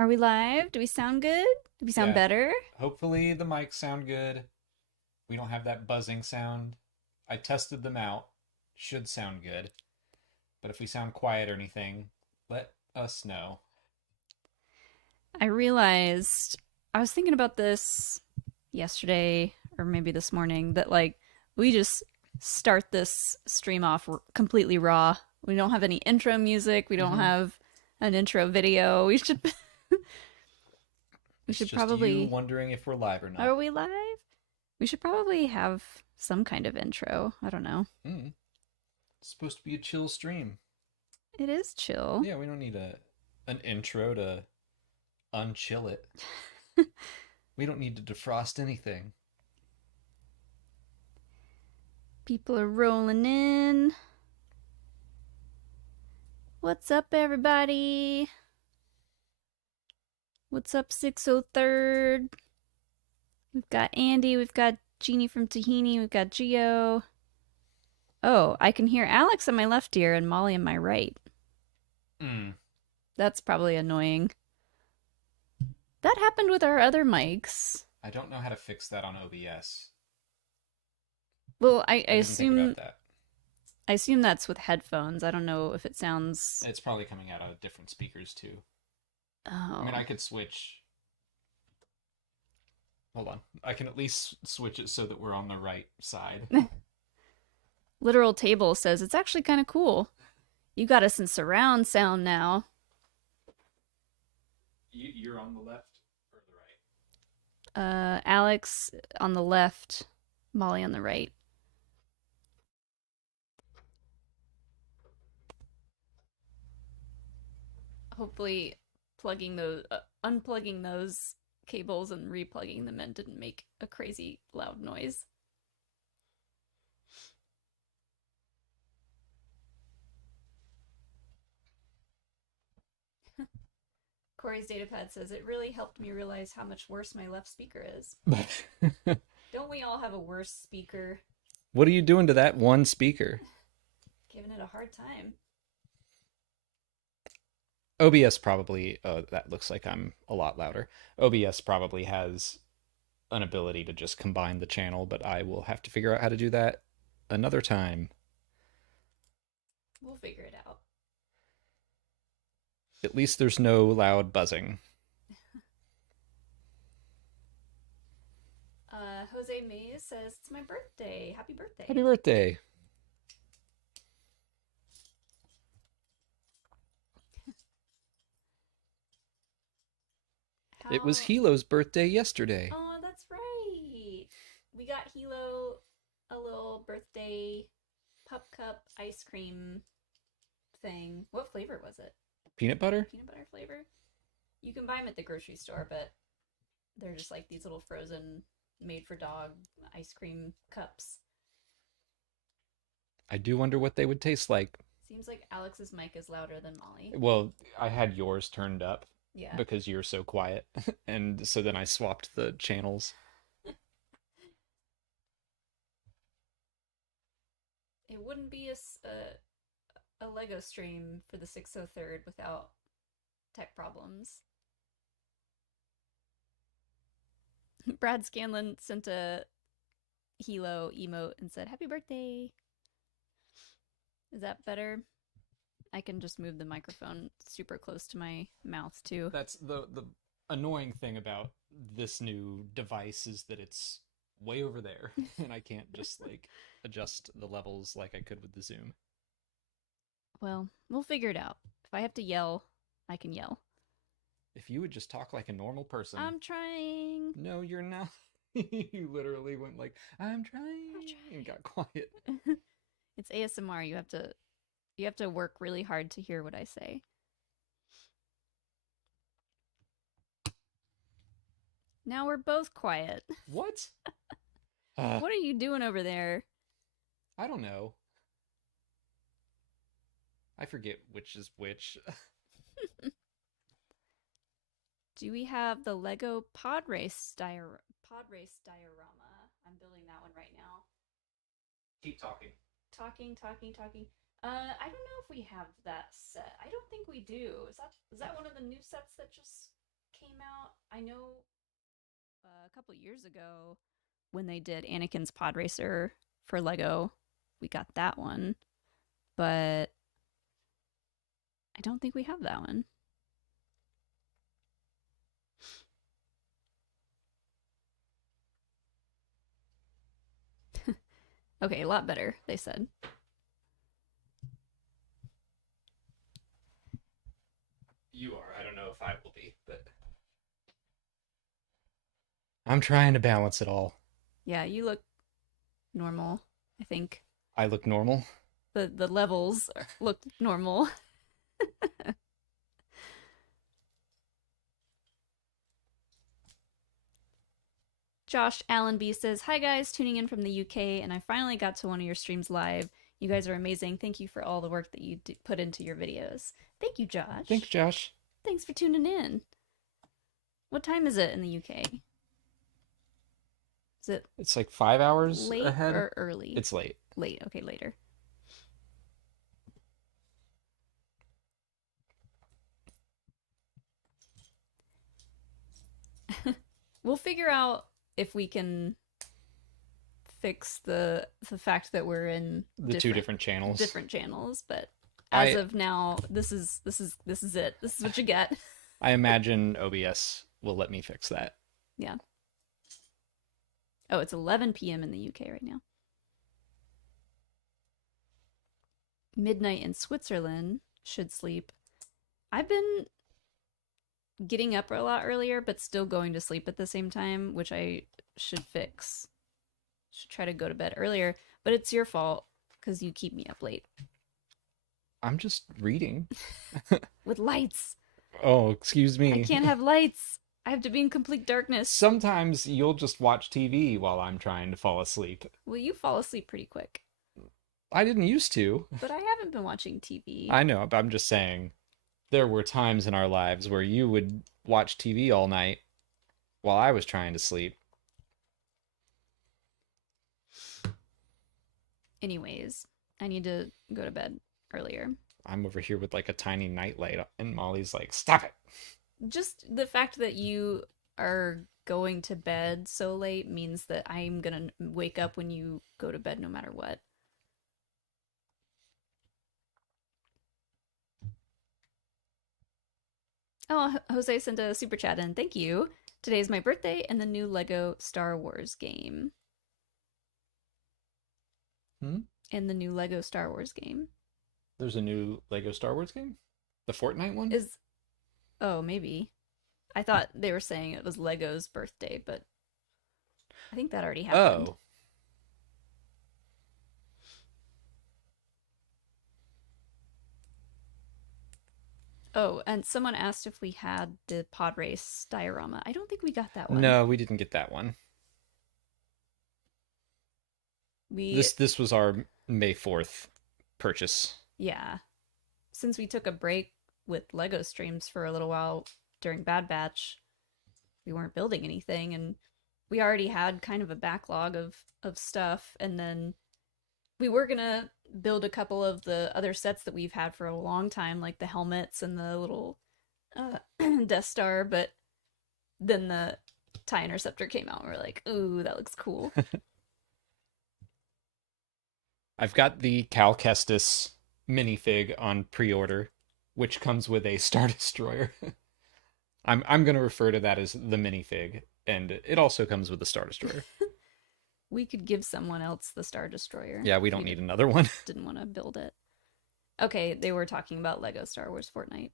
Are we live? Do we sound good? Do we sound Yeah. better? Hopefully the mics sound good. We don't have that buzzing sound. I tested them out. Should sound good. But if we sound quiet or anything, let us know. I realized I was thinking about this yesterday or maybe this morning that we just start this stream off completely raw. We don't have any intro music. We don't Mm-hmm. have an intro video. We should we It's should just you probably wondering if we're live or are not. we live? We should probably have some kind of intro. I don't know. Mm. It's supposed to be a chill stream. It is chill. Yeah, we don't need an intro to unchill it. We don't need to defrost anything. People are rolling in. What's up, everybody? What's up, 603rd? We've got Andy, we've got Jeannie from Tahini, we've got Geo. Oh, I can hear Alex on my left ear and Molly on my right. Mm. That's probably annoying. That happened with our other mics. I don't know how to fix that on OBS. Well, I I didn't think about assume that. I assume that's with headphones. I don't know if it sounds. It's probably coming out of different speakers too. I mean, Oh. I could switch. Hold on. I can at least switch it so that we're on the right side. Literal Table says it's actually kind of cool. You got us in surround sound now. You're on the left or the right? Alex on the left, Molly on the right. Hopefully, unplugging those cables and replugging them in didn't make a crazy loud noise. Corey's datapad says it really helped me realize how much worse my left speaker is. Don't we all have a worse speaker? What are you doing to that one speaker? Giving it a hard time. OBS probably, oh, that looks like I'm a lot louder. OBS probably has an ability to just combine the channel, but I will have to figure out how to do that another time. We'll figure it out. At least there's no loud buzzing. Jose Mays says, it's my birthday. Happy birthday. Happy birthday. It was Hilo's birthday yesterday. Oh, that's right. We got Hilo a little birthday pup cup ice cream thing. What flavor was it? Peanut butter? Peanut butter flavor. You can buy them at the grocery store, but they're just like these little frozen, made for dog ice cream cups. I do wonder what they would taste like. Seems like Alex's mic is louder than Molly. Well, I had yours turned up Yeah. because you're so quiet. And so then I swapped the channels. It wouldn't be a Lego stream for the 603rd without tech problems. Brad Scanlon sent a Hilo emote and said, "Happy birthday." Is that better? I can just move the microphone super close to my mouth too. That's the annoying thing about this new device is that it's way over there and I can't just like adjust the levels like I could with the Zoom. Well, we'll figure it out. If I have to yell, I can yell. If you would just talk like a normal person. I'm trying. No, you're not. You literally went like, I'm trying, and got quiet. It's ASMR. You have to work really hard to hear what I say. Now we're both quiet. What? What are you doing over there? I don't know. I forget which is which. Do we have the Lego pod race diorama? I'm building that one right now. Keep talking. Talking. I don't know if we have that set. I don't think we do. Is that one of the new sets that just came out. I know a couple years ago when they did Anakin's Pod Racer for Lego, we got that one, but I don't think we have that one. Okay, a lot better, they said. You are. I don't know if I will be, but I'm trying to balance it all. Yeah, you look normal, I think. I look normal. The levels look normal. Josh Allenby says, "Hi guys, tuning in from the UK, and I finally got to one of your streams live. You guys are amazing. Thank you for all the work that you put into your videos." Thank you, Josh. Thanks, Josh. Thanks for tuning in. What time is it in the UK? Is it It's like 5 hours late ahead. or early? It's late. Late. Okay, later. We'll figure out if we can fix the fact that we're in The two different channels. Different channels, but as of now, this is it. This is what you get. I imagine OBS will let me fix that. Yeah. Oh, it's 11 p.m. in the UK right now. Midnight in Switzerland. Should sleep. I've been getting up a lot earlier, but still going to sleep at the same time, which I should fix. Should try to go to bed earlier, but it's your fault because you keep me up late. I'm just reading. With lights. Oh, excuse me. I can't have lights. I have to be in complete darkness. Sometimes you'll just watch TV while I'm trying to fall asleep. Well, you fall asleep pretty quick. I didn't used to. But I haven't been watching TV. I know, but I'm just saying there were times in our lives where you would watch TV all night while I was trying to sleep. Anyways, I need to go to bed earlier. I'm over here with like a tiny nightlight, and Molly's like, "Stop it." Just the fact that you are going to bed so late means that I'm gonna wake up when you go to bed no matter what. Oh, Jose sent a super chat in. Thank you. Today's my birthday and the new LEGO Star Wars game. In the new LEGO Star Wars game. There's a new LEGO Star Wars game? The Fortnite one? Oh, maybe. I thought they were saying it was LEGO's birthday, but I think that already happened. Oh. Oh, and someone asked if we had the pod race diorama. I don't think we got that one. No, we didn't get that one. This was our May 4th purchase. Yeah. Since we took a break with LEGO streams for a little while during Bad Batch, we weren't building anything, and we already had kind of a backlog of stuff, and then we were gonna build a couple of the other sets that we've had for a long time, like the helmets and the little Death Star, but then the TIE Interceptor came out, and we're like, ooh, that looks cool. I've got the Cal Kestis minifig on pre-order, which comes with a Star Destroyer. I'm going to refer to that as the minifig, and it also comes with a Star Destroyer. We could give someone else the Star Destroyer. Yeah, we don't need another one. Didn't want to build it. Okay, they were talking about LEGO Star Wars Fortnite.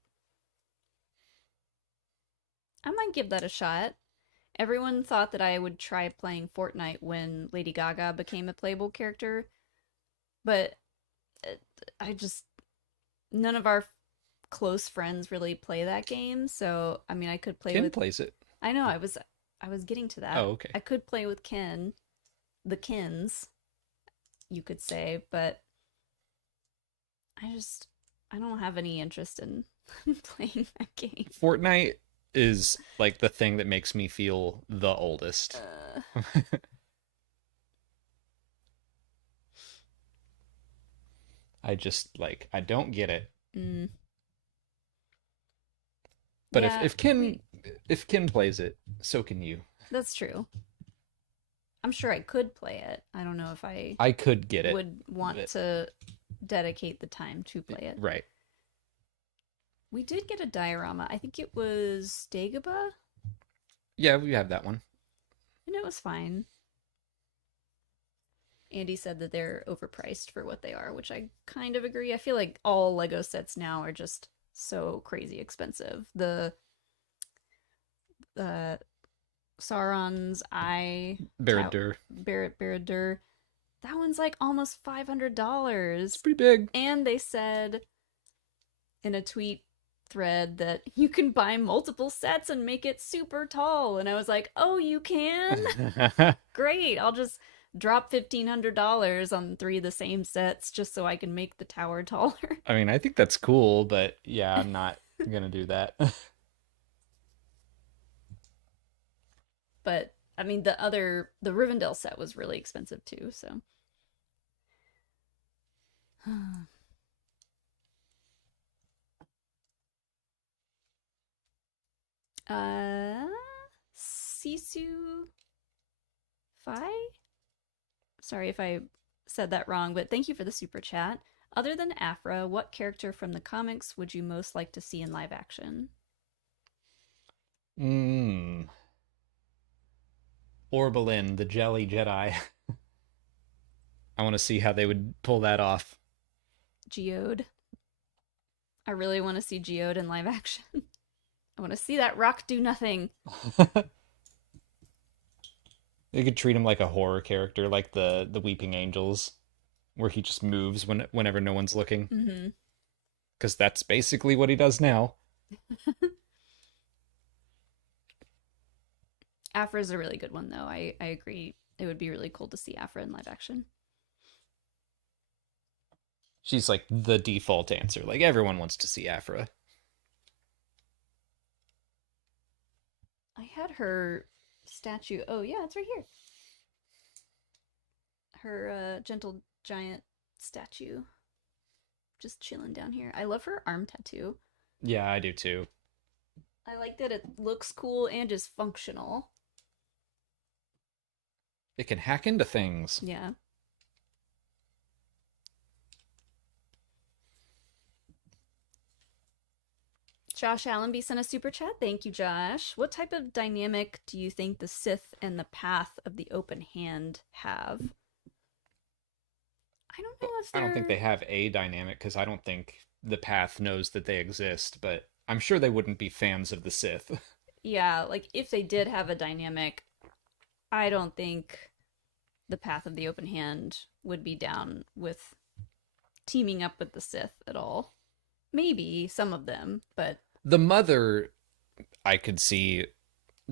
I might give that a shot. Everyone thought that I would try playing Fortnite when Lady Gaga became a playable character, but none of our close friends really play that game, so I mean I could play Ken with... plays it. I know, I was getting to that. Oh, okay. I could play with Ken, the Kins, you could say, but I don't have any interest in playing that game. Fortnite is like the thing that makes me feel the oldest. I don't get it. Mm. But Yeah, if Ken if Kim plays it, so can you. That's true. I'm sure I could play it. I don't know if I I could get it, would want but to dedicate the time to play it. right. We did get a diorama. I think it was Dagobah, Yeah, we have that one. and it was fine. Andy said that they're overpriced for what they are, which I kind of agree. I feel like all Lego sets now are just so crazy expensive. The uh, Sauron's Eye, Barad-dûr. Barad-dûr, that one's like almost $500. It's pretty big. And they said in a tweet thread that you can buy multiple sets and make it super tall. And I was like, oh, you can? Great. I'll just drop $1,500 on 3 of the same sets just so I can make the tower taller. I mean, I think that's cool, but yeah, I'm not gonna do that. But I mean, the Rivendell set was really expensive too, so. uh, Sisu Fi? Sorry if I said that wrong, but thank you for the super chat. Other than Afra, what character from the comics would you most like to see in live action? Hmm. Orbelin, the Jelly Jedi. I want to see how they would pull that off. Geode. I really want to see Geode in live action. I want to see that rock do nothing. They could treat him like a horror character, like the Weeping Angels, where he just moves whenever no one's looking. Mm-hmm. Because that's basically what he does now. Afra's a really good one, though. I agree. It would be really cool to see Afra in live action. She's like the default answer. Like everyone wants to see Afra. I had her statue. Oh, yeah, it's right here. Her gentle giant statue. Just chilling down here. I love her arm tattoo. Yeah, I do too. I like that it looks cool and is functional. It can hack into things. Yeah. Josh Allenby sent a super chat. Thank you, Josh. What type of dynamic do you think the Sith and the path of the open hand have? I don't know if I they're... don't think they have a dynamic because I don't think the path knows that they exist, but I'm sure they wouldn't be fans of the Sith. Yeah, like if they did have a dynamic, I don't think the path of the open hand would be down with teaming up with the Sith at all. Maybe some of them, but The mother, I could see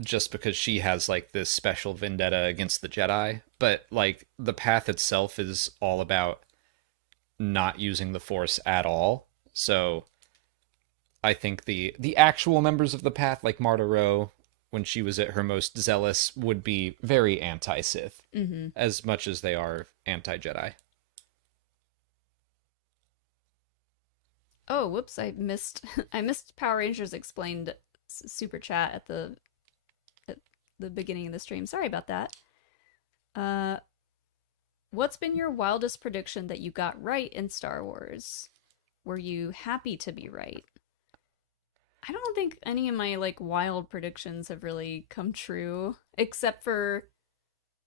just because she has like this special vendetta against the Jedi, but like the path itself is all about not using the Force at all. So I think the actual members of the path, like Marta Rowe, when she was at her most zealous, would be very anti-Sith, as much as they are anti-Jedi. oh, whoops, I missed I missed Power Rangers Explained super chat at the beginning of the stream. Sorry about that. What's been your wildest prediction that you got right in Star Wars? Were you happy to be right? I don't think any of my like wild predictions have really come true, except for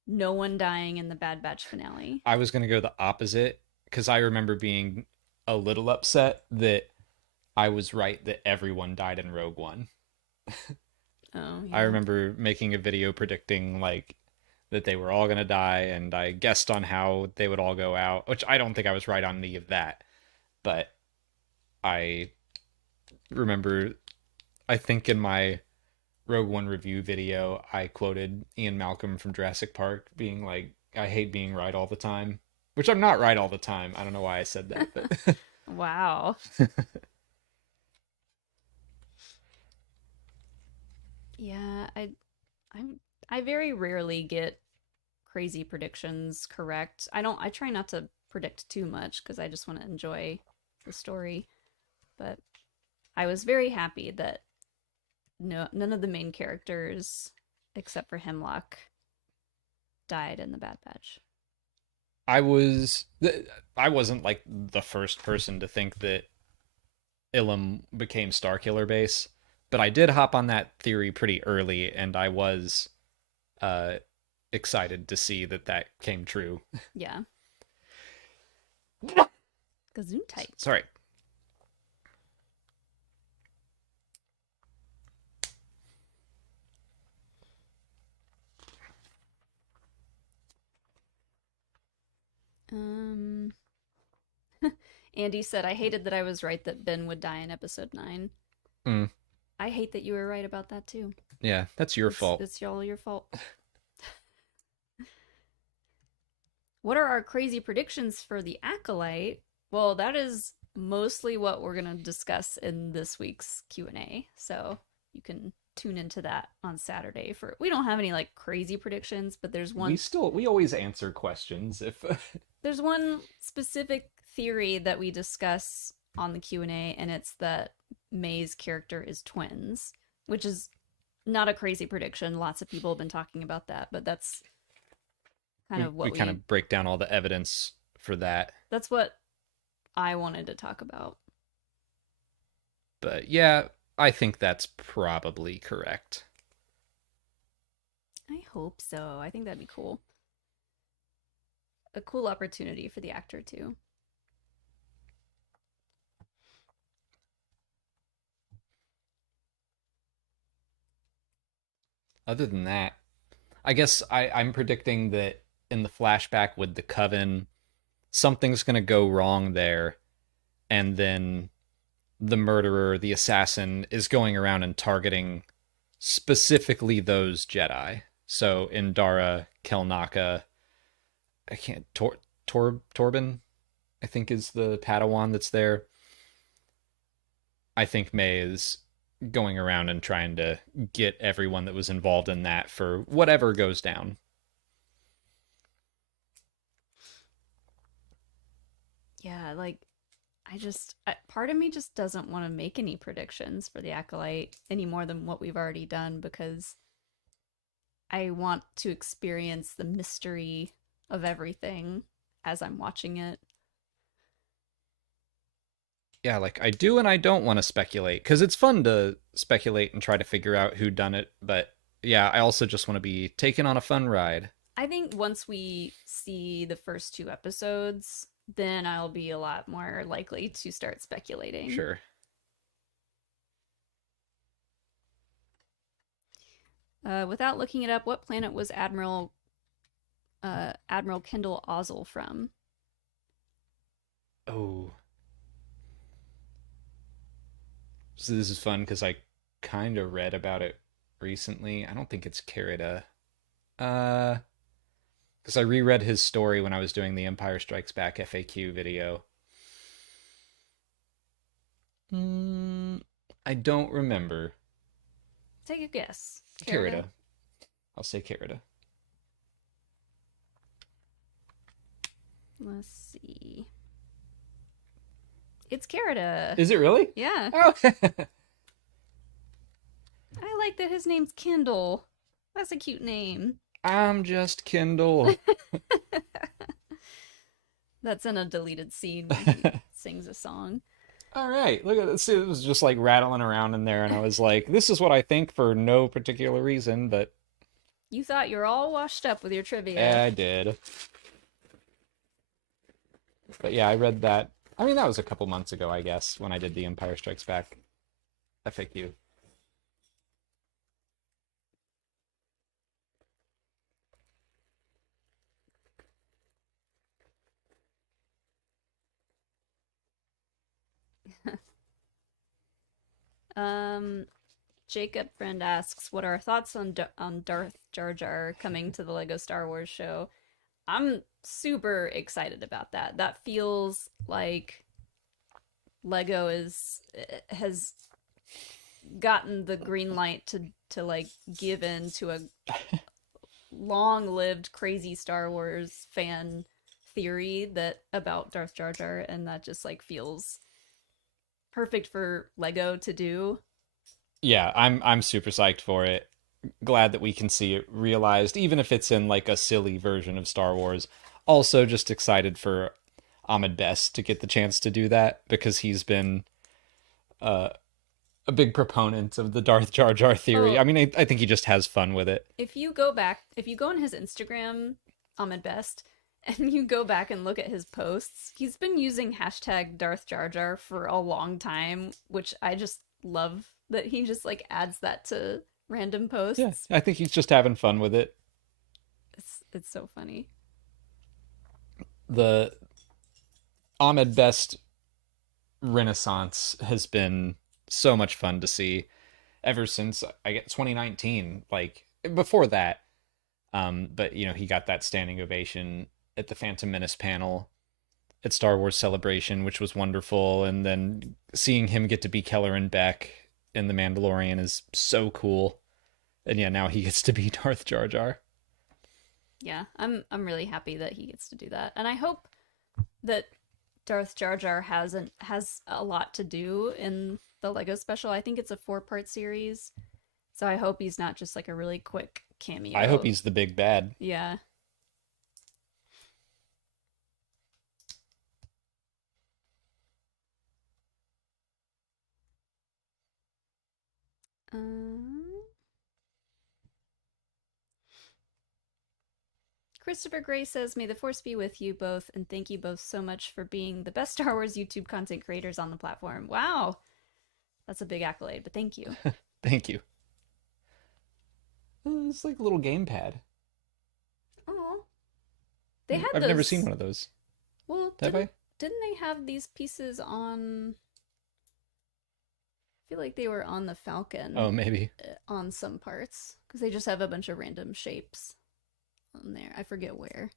no one dying in the Bad Batch finale. I was going to go the opposite because I remember being a little upset that I was right that everyone died in Rogue One. Oh, yeah. I remember making a video predicting like that they were all going to die, and I guessed on how they would all go out, which I don't think I was right on any of that. But I remember, I think in my Rogue One review video, I quoted Ian Malcolm from Jurassic Park being like, I hate being right all the time, which I'm not right all the time. I don't know why I said that, but Wow. Yeah, I very rarely get crazy predictions correct. I try not to predict too much because I just want to enjoy the story. But I was very happy that no, none of the main characters except for Hemlock died in the Bad Batch. I was I wasn't like the first person to think that Ilum became Starkiller Base, but I did hop on that theory pretty early, and I was uh, excited to see that that came true. Yeah. Gesundheit. Sorry. Um, Andy said, I hated that I was right that Ben would die in episode 9. Mm, I hate that you were right about that too. yeah, that's your It's fault. it's all your fault. What are our crazy predictions for the Acolyte? Well, that is mostly what we're going to discuss in this week's Q&A. So, you can tune into that on Saturday for we don't have any like crazy predictions, but We always answer questions if there's one specific theory that we discuss on the Q&A, and it's that May's character is twins, which is not a crazy prediction. Lots of people have been talking about that, but that's kind of we what kind of break down all the evidence for that. that's what I wanted to talk about. But yeah, I think that's probably correct. I hope so. I think that'd be cool. A cool opportunity for the actor too. Other than that, I guess I'm predicting that in the flashback with the Coven, something's going to go wrong there, and then the murderer, the assassin, is going around and targeting specifically those Jedi. So Indara, Kelnaka, I can't Torben, I think is the Padawan that's there. I think May is going around and trying to get everyone that was involved in that for whatever goes down. Yeah, like part of me just doesn't want to make any predictions for the Acolyte any more than what we've already done because I want to experience the mystery of everything as I'm watching it. Yeah, like I do and I don't want to speculate because it's fun to speculate and try to figure out who done it, but yeah, I also just want to be taken on a fun ride. I think once we see the first 2 episodes, then I'll be a lot more likely to start speculating. Sure. Without looking it up, what planet was Admiral Kendall Ozzel from? Oh. So this is fun because I kind of read about it recently. I don't think it's Carida. Because I reread his story when I was doing the Empire Strikes Back FAQ video. I don't remember. Take a guess. Carida. I'll say Carida. Let's see. It's Carida. Is it really? Yeah. Oh. I like that his name's Kendall. That's a cute name. I'm just Kindle. That's in a deleted scene when he sings a song. All right, look at this. It was just like rattling around in there, and I was like, "This is what I think for no particular reason." But You thought you were all washed up with your trivia. yeah, I did. But yeah, I read that. I mean, that was a couple months ago, I guess, when I did the Empire Strikes Back FAQ. Jacob friend asks, "What are our thoughts on Darth Jar Jar coming to the Lego Star Wars show?" I'm super excited about that. That feels like Lego has gotten the green light to like give in to a long-lived crazy Star Wars fan theory that about Darth Jar Jar, and that just like feels perfect for Lego to do. Yeah, I'm super psyched for it. Glad that we can see it realized, even if it's in like a silly version of Star Wars. Also, just excited for Ahmed Best to get the chance to do that because he's been uh, a big proponent of the Darth Jar Jar theory. Oh, I mean, I think he just has fun with it. if you go on his Instagram, Ahmed Best, and you go back and look at his posts, he's been using hashtag Darth Jar Jar for a long time, which I just love that he just like adds that to random Yeah, posts. I think he's just having fun with it. It's so funny. The Ahmed Best renaissance has been so much fun to see ever since I get 2019. Like before that, but you know he got that standing ovation at the Phantom Menace panel at Star Wars Celebration, which was wonderful, and then seeing him get to be Kelleran Beck in The Mandalorian is so cool. And yeah, now he gets to be Darth Jar Jar. Yeah, I'm really happy that he gets to do that. And I hope that Darth Jar Jar has a lot to do in the Lego special. I think it's a 4-part series. So I hope he's not just like a really quick I hope cameo. he's the big bad. Yeah. Um, Christopher Gray says, "May the force be with you both, and thank you both so much for being the best Star Wars YouTube content creators on the platform." Wow, that's a big accolade, but thank you. Thank you. It's like a little gamepad. Oh, they had I've never seen those. one of those. Well, Have I? didn't they have these pieces on? I feel like they were on the Oh, Falcon maybe. on some parts because they just have a bunch of random shapes on there. I forget where.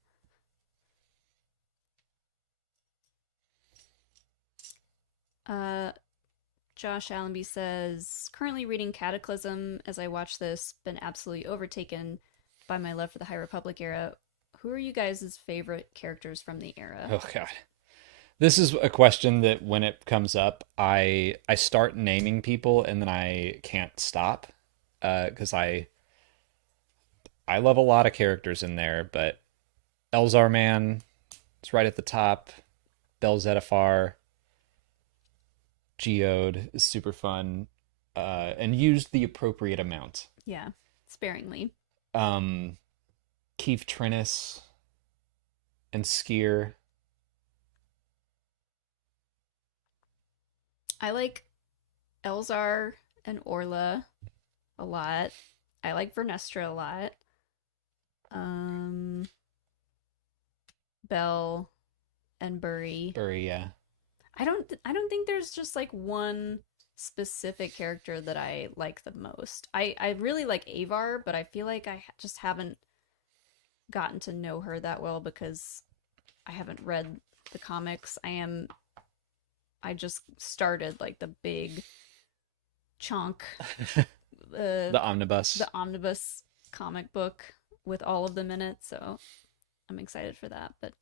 Uh, Josh Allenby says, currently reading Cataclysm as I watch this, been absolutely overtaken by my love for the High Republic era. Who are you guys' favorite characters from the era? Oh God. This is a question that when it comes up, I start naming people and then I can't stop because I love a lot of characters in there, but Elzar Man is right at the top. Bel Zettifar, Geode is super fun, and used the appropriate amount. Yeah, sparingly. Um, Keith Trennis and Skier. I like Elzar and Orla a lot. I like Vernestra a lot. Um, Bell and Burry. Burry, yeah. I don't think there's just like one specific character that I like the most. I really like Avar, but I feel like I just haven't gotten to know her that well because I haven't read the comics. I just started like the big chunk The omnibus. the omnibus comic book with all of them in it, so I'm excited for that. But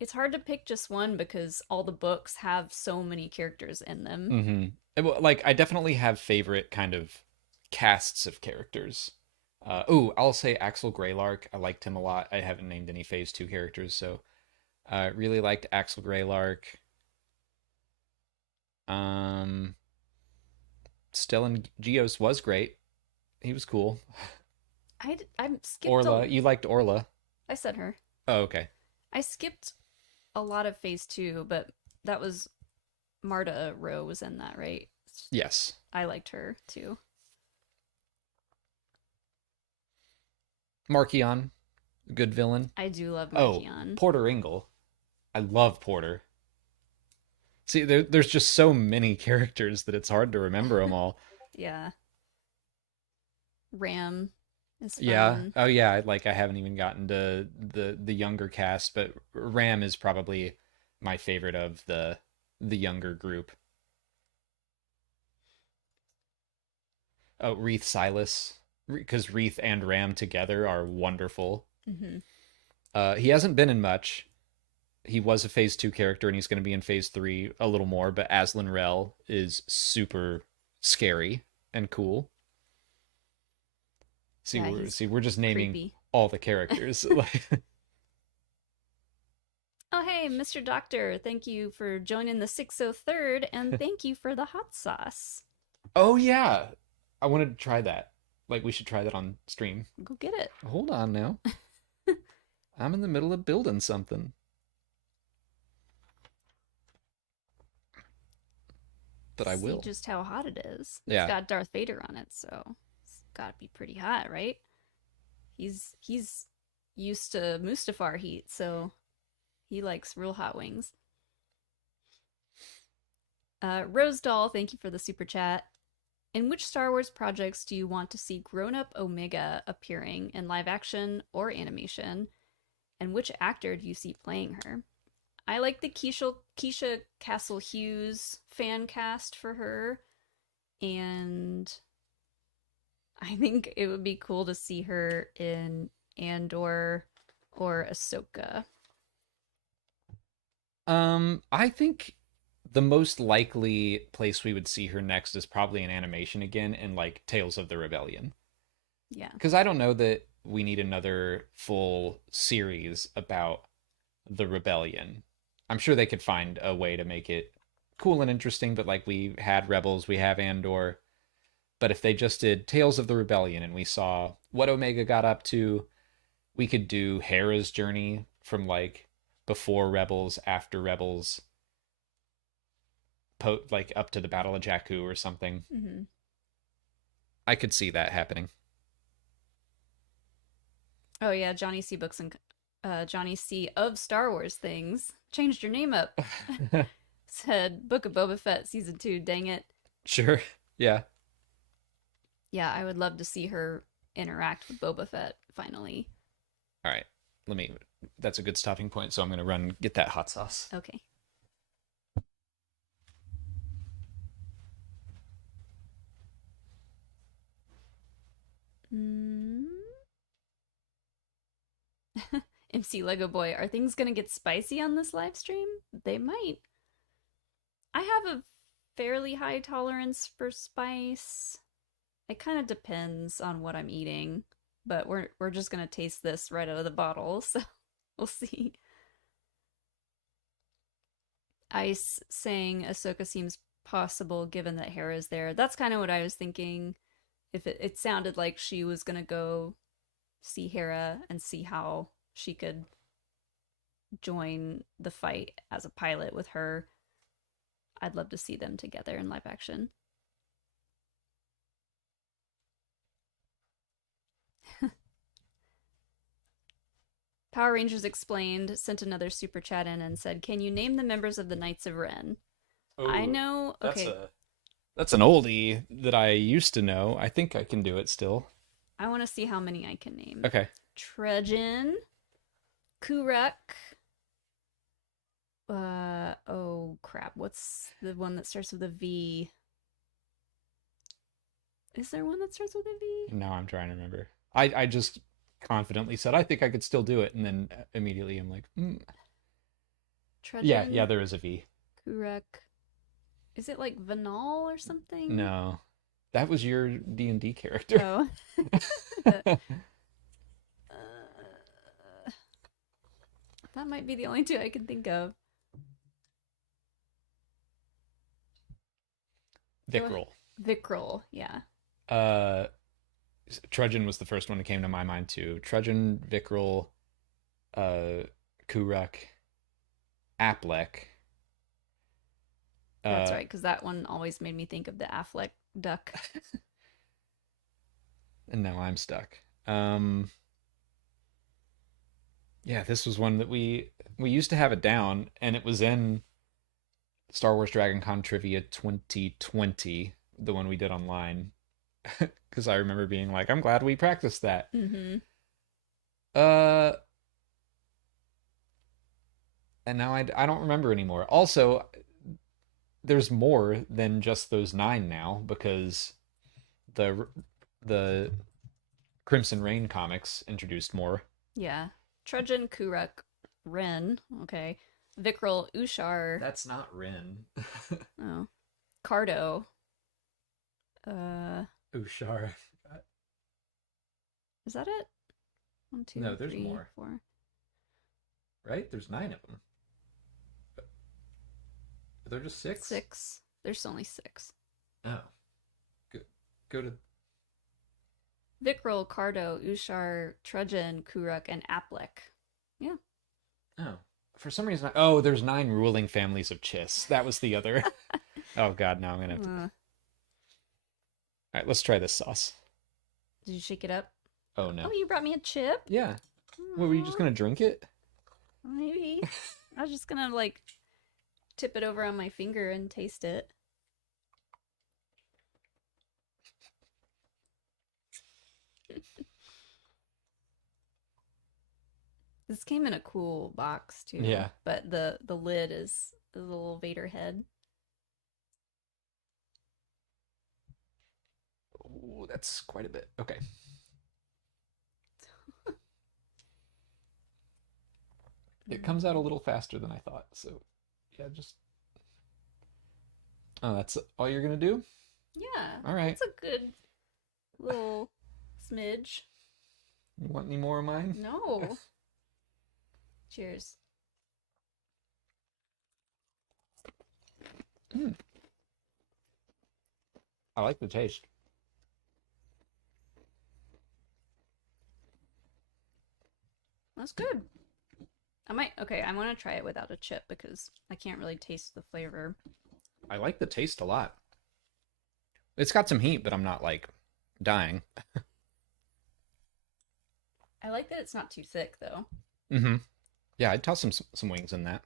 it's hard to pick just one because all the books have so many characters in them. Like I definitely have favorite kind of casts of characters. I'll say Axel Greylark. I liked him a lot. I haven't named any Phase 2 characters, so I really liked Axel Greylark. Um, Stellan Geos was great. He was cool. I skipped Orla, you liked Orla. I said her. Oh, okay. I skipped a lot of phase 2, but that was Marta Rowe was in that, right? Yes. I liked her too. Markion, good villain. I do love Oh, Markion. Porter Ingle. I love Porter. See, there's just so many characters that it's hard to remember them all. Yeah. Ram is Yeah. fun. Oh, yeah. Like I haven't even gotten to the younger cast, but Ram is probably my favorite of the younger group. Oh, Wreath Silas, because Wreath and Ram together are wonderful. Hmm. He hasn't been in much. He was a Phase 2 character, and he's going to be in Phase 3 a little more. But Aslan Rel is super scary and cool. Yeah, he's We're just naming creepy. all the characters. Like, Oh, hey, Mr. Doctor, thank you for joining the 603rd, and thank you for the hot sauce. oh yeah, I wanted to try that. Like, we should try that on stream. Go get it. Hold on now. I'm in the middle of building something, but I See will. just how hot it is. It's Yeah, got Darth Vader on it, so it's gotta be pretty hot, right? He's used to Mustafar heat, so he likes real hot wings. Rose Doll, thank you for the super chat. In which Star Wars projects do you want to see grown-up Omega appearing in live action or animation? And which actor do you see playing her? I like the Keisha Castle Hughes fan cast for her, and I think it would be cool to see her in Andor or Ahsoka. I think the most likely place we would see her next is probably in animation again in like Tales of the Rebellion. Yeah. Because I don't know that we need another full series about the rebellion. I'm sure they could find a way to make it cool and interesting, but like we had Rebels, we have Andor. But if they just did Tales of the Rebellion and we saw what Omega got up to, we could do Hera's journey from like before Rebels, after Rebels, like up to the Battle of Jakku or something. Mm-hmm. I could see that happening. Oh yeah, Johnny C. Books and Johnny C. of Star Wars things changed your name up. Said Book of Boba Fett season 2. Dang it. Sure. Yeah. Yeah, I would love to see her interact with Boba Fett finally. All right. Let me. That's a good stopping point. So I'm going to run and get that hot sauce. Okay. Mm. MC Lego Boy, are things gonna get spicy on this live stream? They might. I have a fairly high tolerance for spice. It kind of depends on what I'm eating, but we're just gonna taste this right out of the bottle, so we'll see. Ice saying Ahsoka seems possible given that Hera's there. That's kind of what I was thinking. If it sounded like she was gonna go see Hera and see how she could join the fight as a pilot with her. I'd love to see them together in live action. Power Rangers Explained sent another super chat in and said, "Can you name the members of the Knights of Ren?" I Oh, know. Okay, that's an oldie that I used to know. I think I can do it still. I want to see how many I can name. Okay. Trudgen, Kuruk. Oh crap! What's the one that starts with a V? Is there one that starts with a V? Now I'm trying to remember. I just confidently said I think I could still do it, and then immediately I'm like, Trudgen, yeah, there is a V. Kuruk. Is it like Vanal or something? No, that was your D&D character. Oh. That might be the only two I can think of. Vickrel. Vickrel, yeah. Uh, Trudgen was the first one that came to my mind too. Trudgen, Vickrel, Kuruk, Aplek. That's right, because that one always made me think of the Affleck duck. And now I'm stuck. Yeah, this was one that we used to have it down, and it was in Star Wars Dragon Con Trivia 2020, the one we did online, because I remember being like, I'm glad we practiced that. Mm-hmm. Uh, and now I don't remember anymore. Also, there's more than just those 9 now because the Crimson Reign comics introduced more. Yeah. Trudgen, Kuruk, Ren, okay. Vickrel, Ushar. That's not Rin. Oh. Cardo. Uh, Ushar. is that it? One, No, two, there's three, more. four. Right? There's 9 of them. Are there just 6? Six. There's only six. Oh. Go, go to... Vikrul, Cardo, Ushar, Trudgen, Kuruk, and Aplik. Yeah. Oh. For some reason... Oh, there's 9 ruling families of Chiss. That was the other... Oh, God, now I'm going to have to... All right, let's try this sauce. Did you shake it up? Oh, no. Oh, you brought me a chip? Yeah. What, were you just going to drink it? Maybe. I was just gonna, like, tip it over on my finger and taste it. This came in a cool box too. Yeah. But the lid is a little Vader head. Oh, that's quite a bit. Okay. It comes out a little faster than I thought. So, yeah, just... Oh, that's all you're going to do? Yeah. All right. It's a good little smidge. You want any more of mine? No. Cheers. I like the taste. That's good. Okay, I want to try it without a chip because I can't really taste the flavor. I like the taste a lot. It's got some heat, but I'm not, like, dying. I like that it's not too thick though. Mm-hmm. Yeah, I'd toss some wings in that.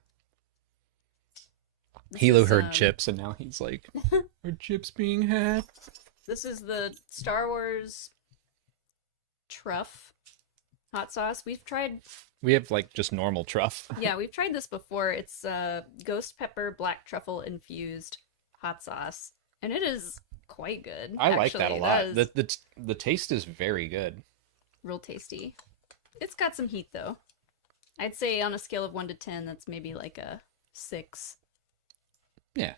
This Hilo is, heard chips, and now he's like, are chips being had? This is the Star Wars truff hot sauce. We have, like, just normal truff. Yeah, we've tried this before. It's ghost pepper black truffle infused hot sauce, and it is quite good. I like that a lot. Is The taste is very good. real tasty. It's got some heat though. I'd say on a scale of 1 to 10, that's maybe like a 6. Yeah.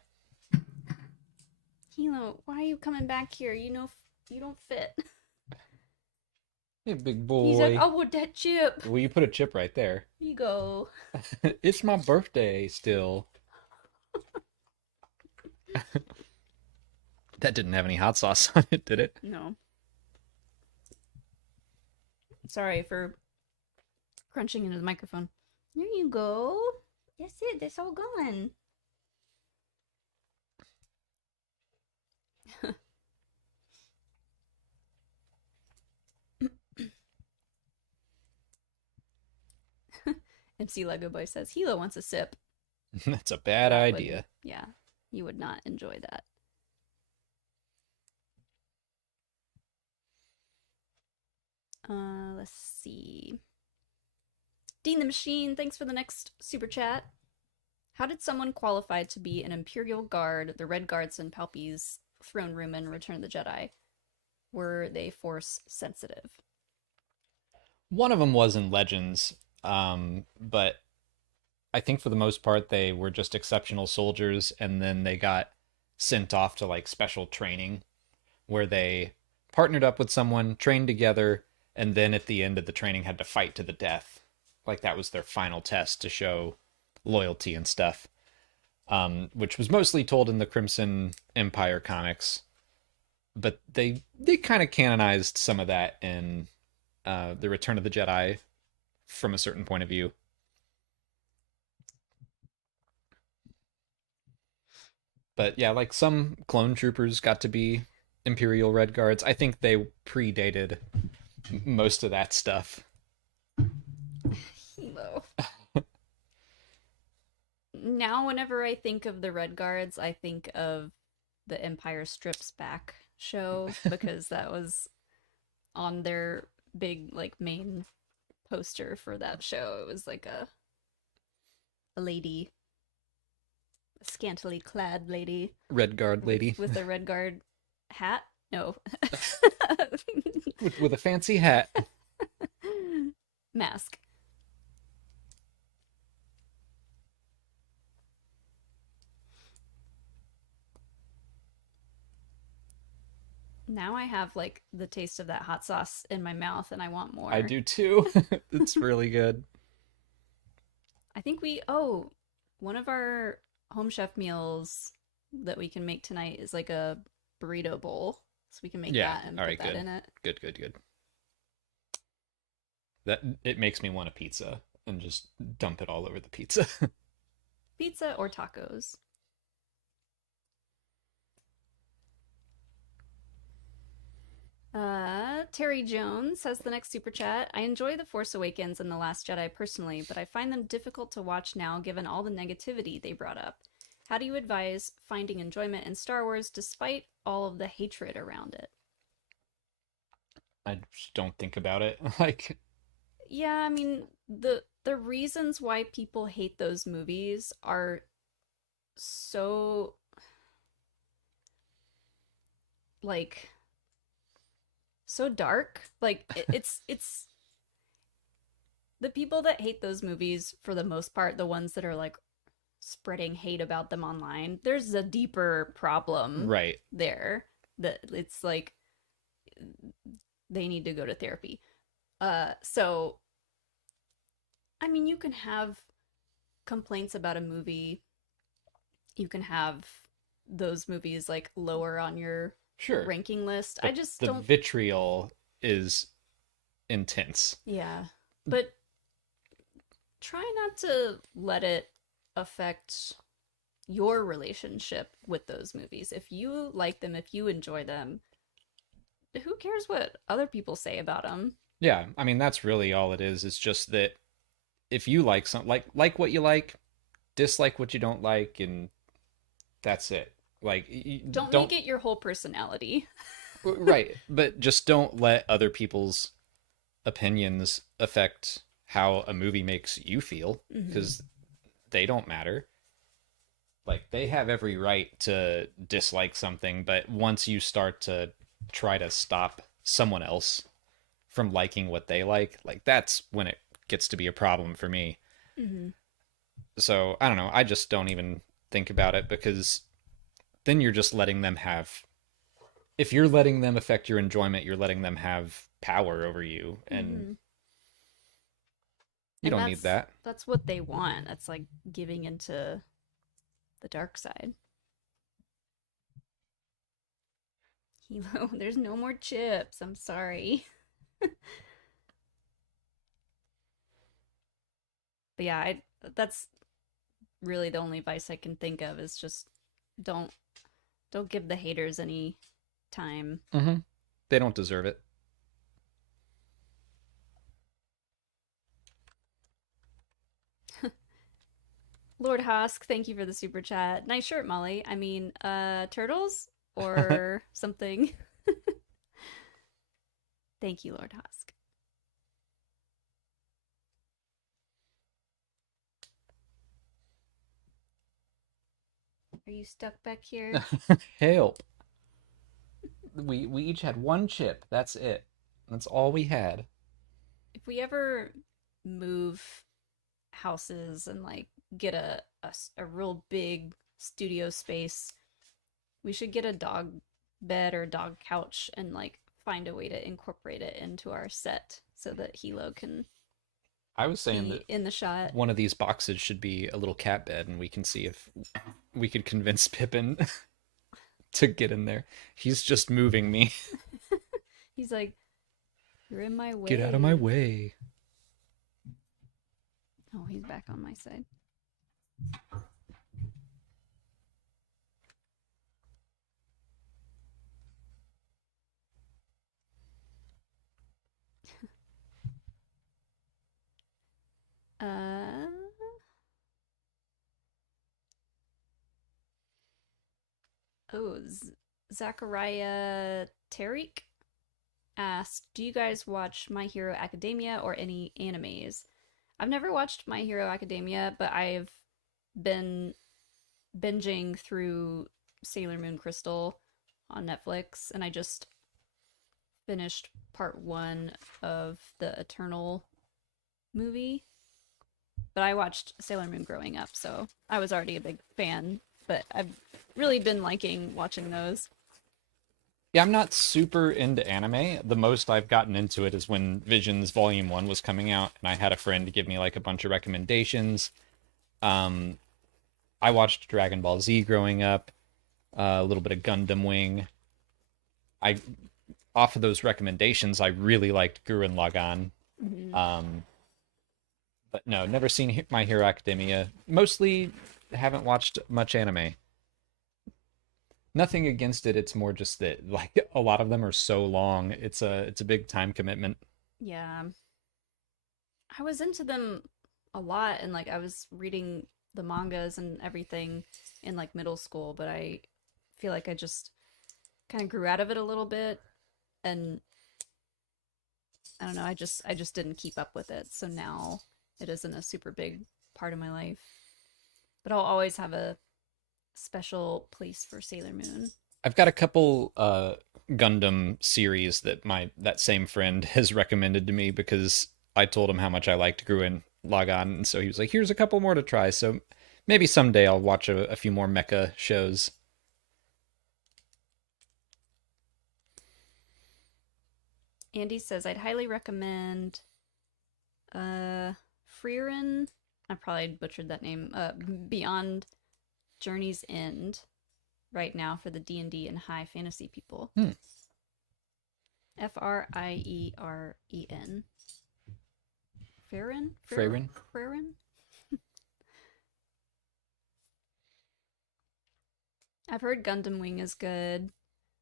Hilo, why are you coming back here? You know you don't fit. Hey, big boy. He's like, I want that chip. Well, you put a chip right there. Here you go. It's my birthday still. That didn't have any hot sauce on it, did it? No. Sorry for crunching into the microphone. There you go. That's it. That's all gone. MC Lego Boy says, Hilo wants a sip. That's a bad idea. Yeah, you would not enjoy that. Let's see. Dean the Machine, thanks for the next super chat. How did someone qualify to be an Imperial Guard, the Red Guards in Palpy's throne room in Return of the Jedi? Were they force sensitive? One of them was in Legends, but I think for the most part they were just exceptional soldiers, and then they got sent off to like special training where they partnered up with someone, trained together, and then at the end of the training had to fight to the death. Like that was their final test to show loyalty and stuff, which was mostly told in the Crimson Empire comics. But they kind of canonized some of that in the Return of the Jedi from a certain point of view. But yeah, like some clone troopers got to be Imperial Red Guards. I think they predated most of that stuff. Hilo. Now, whenever I think of the Red Guards, I think of the Empire Strips Back show because that was on their big like main poster for that show. It was like a lady, a scantily clad lady, Red Guard lady with a Red Guard hat. No, with a fancy hat. Mask. Now I have like the taste of that hot sauce in my mouth and I want I more. do too. It's really good. I think one of our home chef meals that we can make tonight is like a burrito bowl. So we can make Yeah. that and All put right. that Good. in it. Good. Good. Good. That it makes me want a pizza and just dump it all over the pizza. Pizza or tacos. Terry Jones says the next super chat. I enjoy The Force Awakens and The Last Jedi personally, but I find them difficult to watch now given all the negativity they brought up. How do you advise finding enjoyment in Star Wars despite all of the hatred around it? I just don't think about it. Like, Yeah, I mean the reasons why people hate those movies are so like so dark. Like it's the people that hate those movies for the most part, the ones that are like spreading hate about them online, there's a deeper problem right. there that it's like they need to go to therapy. So I mean, you can have complaints about a movie. You can have those movies like lower on your Sure. ranking list. I But just the don't. vitriol is intense. Yeah. But try not to let it affect your relationship with those movies. If you like them, if you enjoy them, who cares what other people say about them? Yeah, I mean that's really all it is. It's just that if you like something, like what you like, dislike what you don't like, and that's it. Like Don't don't make it your whole personality. right, but just don't let other people's opinions affect how a movie makes you feel Mm-hmm. because they don't matter. Like they have every right to dislike something, but once you start to try to stop someone else from liking what they like that's when it gets to be a problem for me. Mm-hmm. So I don't know. I just don't even think about it because then you're just letting them have. If you're letting them affect your enjoyment, you're letting them have power over you, and Mm-hmm. you And don't need that. that's what they want. That's like giving into the dark side. Hilo, there's no more chips. I'm sorry. But yeah, that's really the only advice I can think of is just don't don't give the haters any time. Mm-hmm. They don't deserve it. Lord Hosk, thank you for the super chat. Nice shirt, Molly. I mean, turtles or something. Thank you, Lord Hosk. Are you stuck back here? Help. We each had one chip. That's it. That's all we had. If we ever move houses and like get a real big studio space, we should get a dog bed or dog couch and like find a way to incorporate it into our set so that Hilo can I was saying be that in the shot. one of these boxes should be a little cat bed, and we can see if we could convince Pippin to get in there. He's just moving me. He's like, "You're in my Get out of my way." way. Oh, he's back on my side. Uh oh, Zachariah Tariq asked, "Do you guys watch My Hero Academia or any animes?" I've never watched My Hero Academia, but I've been binging through Sailor Moon Crystal on Netflix, and I just finished part one of the Eternal movie. But I watched Sailor Moon growing up, so I was already a big fan. But I've really been liking watching those. Yeah, I'm not super into anime. The most I've gotten into it is when Visions Volume 1 was coming out, and I had a friend give me like a bunch of recommendations. Um, I watched Dragon Ball Z growing up, a little bit of Gundam Wing. I Off of those recommendations, I really liked Gurren Lagann. Hmm. Um, but no, never seen My Hero Academia. Mostly haven't watched much anime. Nothing against it. It's more just that like a lot of them are so long. It's a big time commitment. Yeah, I was into them a lot, and like I was reading the mangas and everything in like middle school, but I feel like I just kind of grew out of it a little bit, and I don't know, I just didn't keep up with it. So now it isn't a super big part of my life. But I'll always have a special place for Sailor Moon. I've got a couple Gundam series that my that same friend has recommended to me because I told him how much I liked Gurren Lagann, and so he was like, "Here's a couple more to try." So maybe someday I'll watch a few more mecha shows. Andy says I'd highly recommend Frieren. I probably butchered that name. Beyond Journey's End right now for the D&D and high fantasy people. Hmm. Frieren. Frieren? Freyrin? Frieren? I've heard Gundam Wing is good.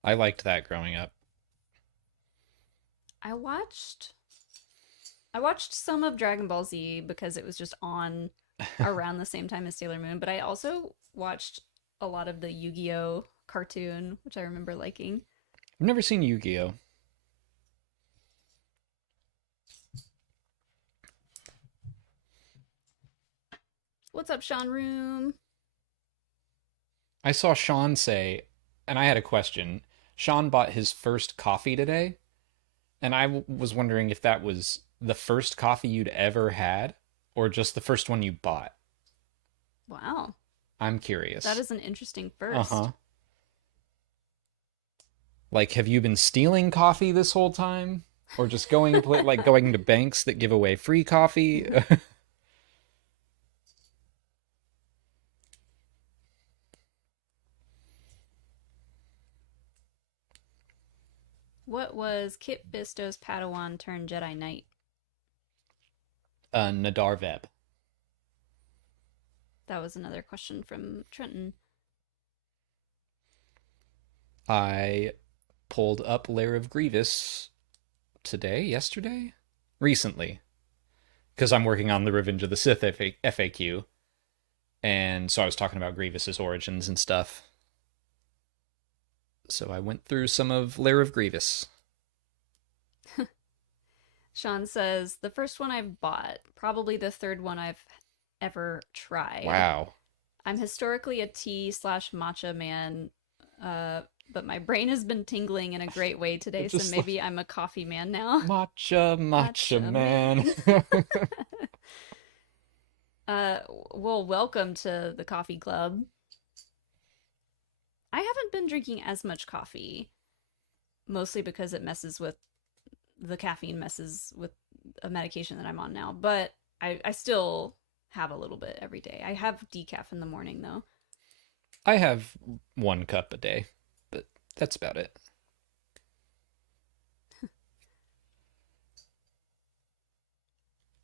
I liked that growing up. I watched I watched some of Dragon Ball Z because it was just on around the same time as Sailor Moon, but I also watched a lot of the Yu-Gi-Oh cartoon, which I remember liking. I've never seen Yu-Gi-Oh. What's up, Sean Room? I saw Sean say, and I had a question. Sean bought his first coffee today, and was wondering if that was the first coffee you'd ever had or just the first one you bought. Wow, I'm that curious. is an interesting first. Uh-huh. Like, have you been stealing coffee this whole time? Or just like going to banks that give away free coffee? What was Kit Fisto's Padawan turned Jedi Knight? Nadarveb. That was another question from Trenton. I pulled up Lair of Grievous yesterday? Recently. Because I'm working on the Revenge of the Sith FAQ. And so I was talking about Grievous's origins and stuff. So I went through some of Lair of Grievous. Sean says, the first one I've bought, probably the third one I've ever tried. Wow. I'm historically a tea slash matcha man, but my brain has been tingling in a great way today, so Just like maybe I'm a coffee man now. matcha Matcha man. man. uh, well, welcome to the coffee club. I haven't been drinking as much coffee, mostly because the caffeine messes with a medication that I'm on now, but I still have a little bit every day. I have decaf in the morning though. I have 1 cup a day, but that's about it.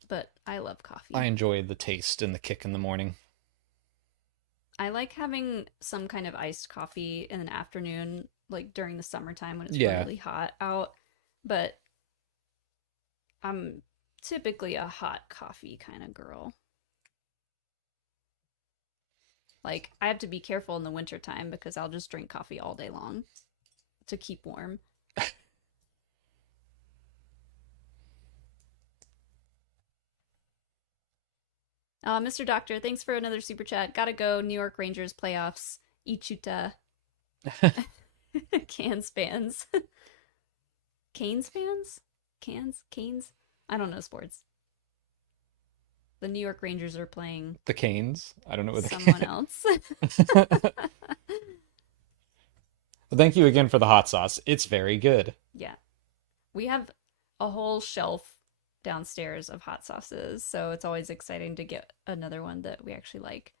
But I love coffee. I enjoy the taste and the kick in the morning. I like having some kind of iced coffee in the afternoon, like during the summertime when it's Yeah. really hot out. But I'm typically a hot coffee kind of girl. Like, I have to be careful in the wintertime because I'll just drink coffee all day long to keep warm. Mr. Doctor, thanks for another super chat. Gotta go. New York Rangers playoffs. Ichuta. Cans fans. Canes fans? Canes? I don't know sports. The New York Rangers are playing The Canes. I don't know what someone the else. Thank you again for the hot sauce. It's very good. Yeah. We have a whole shelf downstairs of hot sauces, so it's always exciting to get another one that we actually like.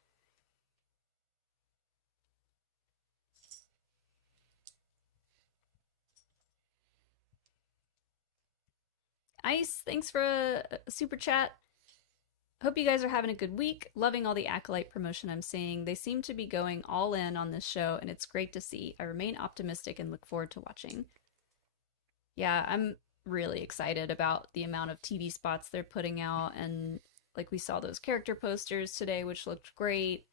Ice, thanks for a super chat. Hope you guys are having a good week. Loving all the Acolyte promotion I'm seeing. They seem to be going all in on this show, and it's great to see. I remain optimistic and look forward to watching. Yeah, I'm really excited about the amount of TV spots they're putting out, and like we saw those character posters today, which looked great.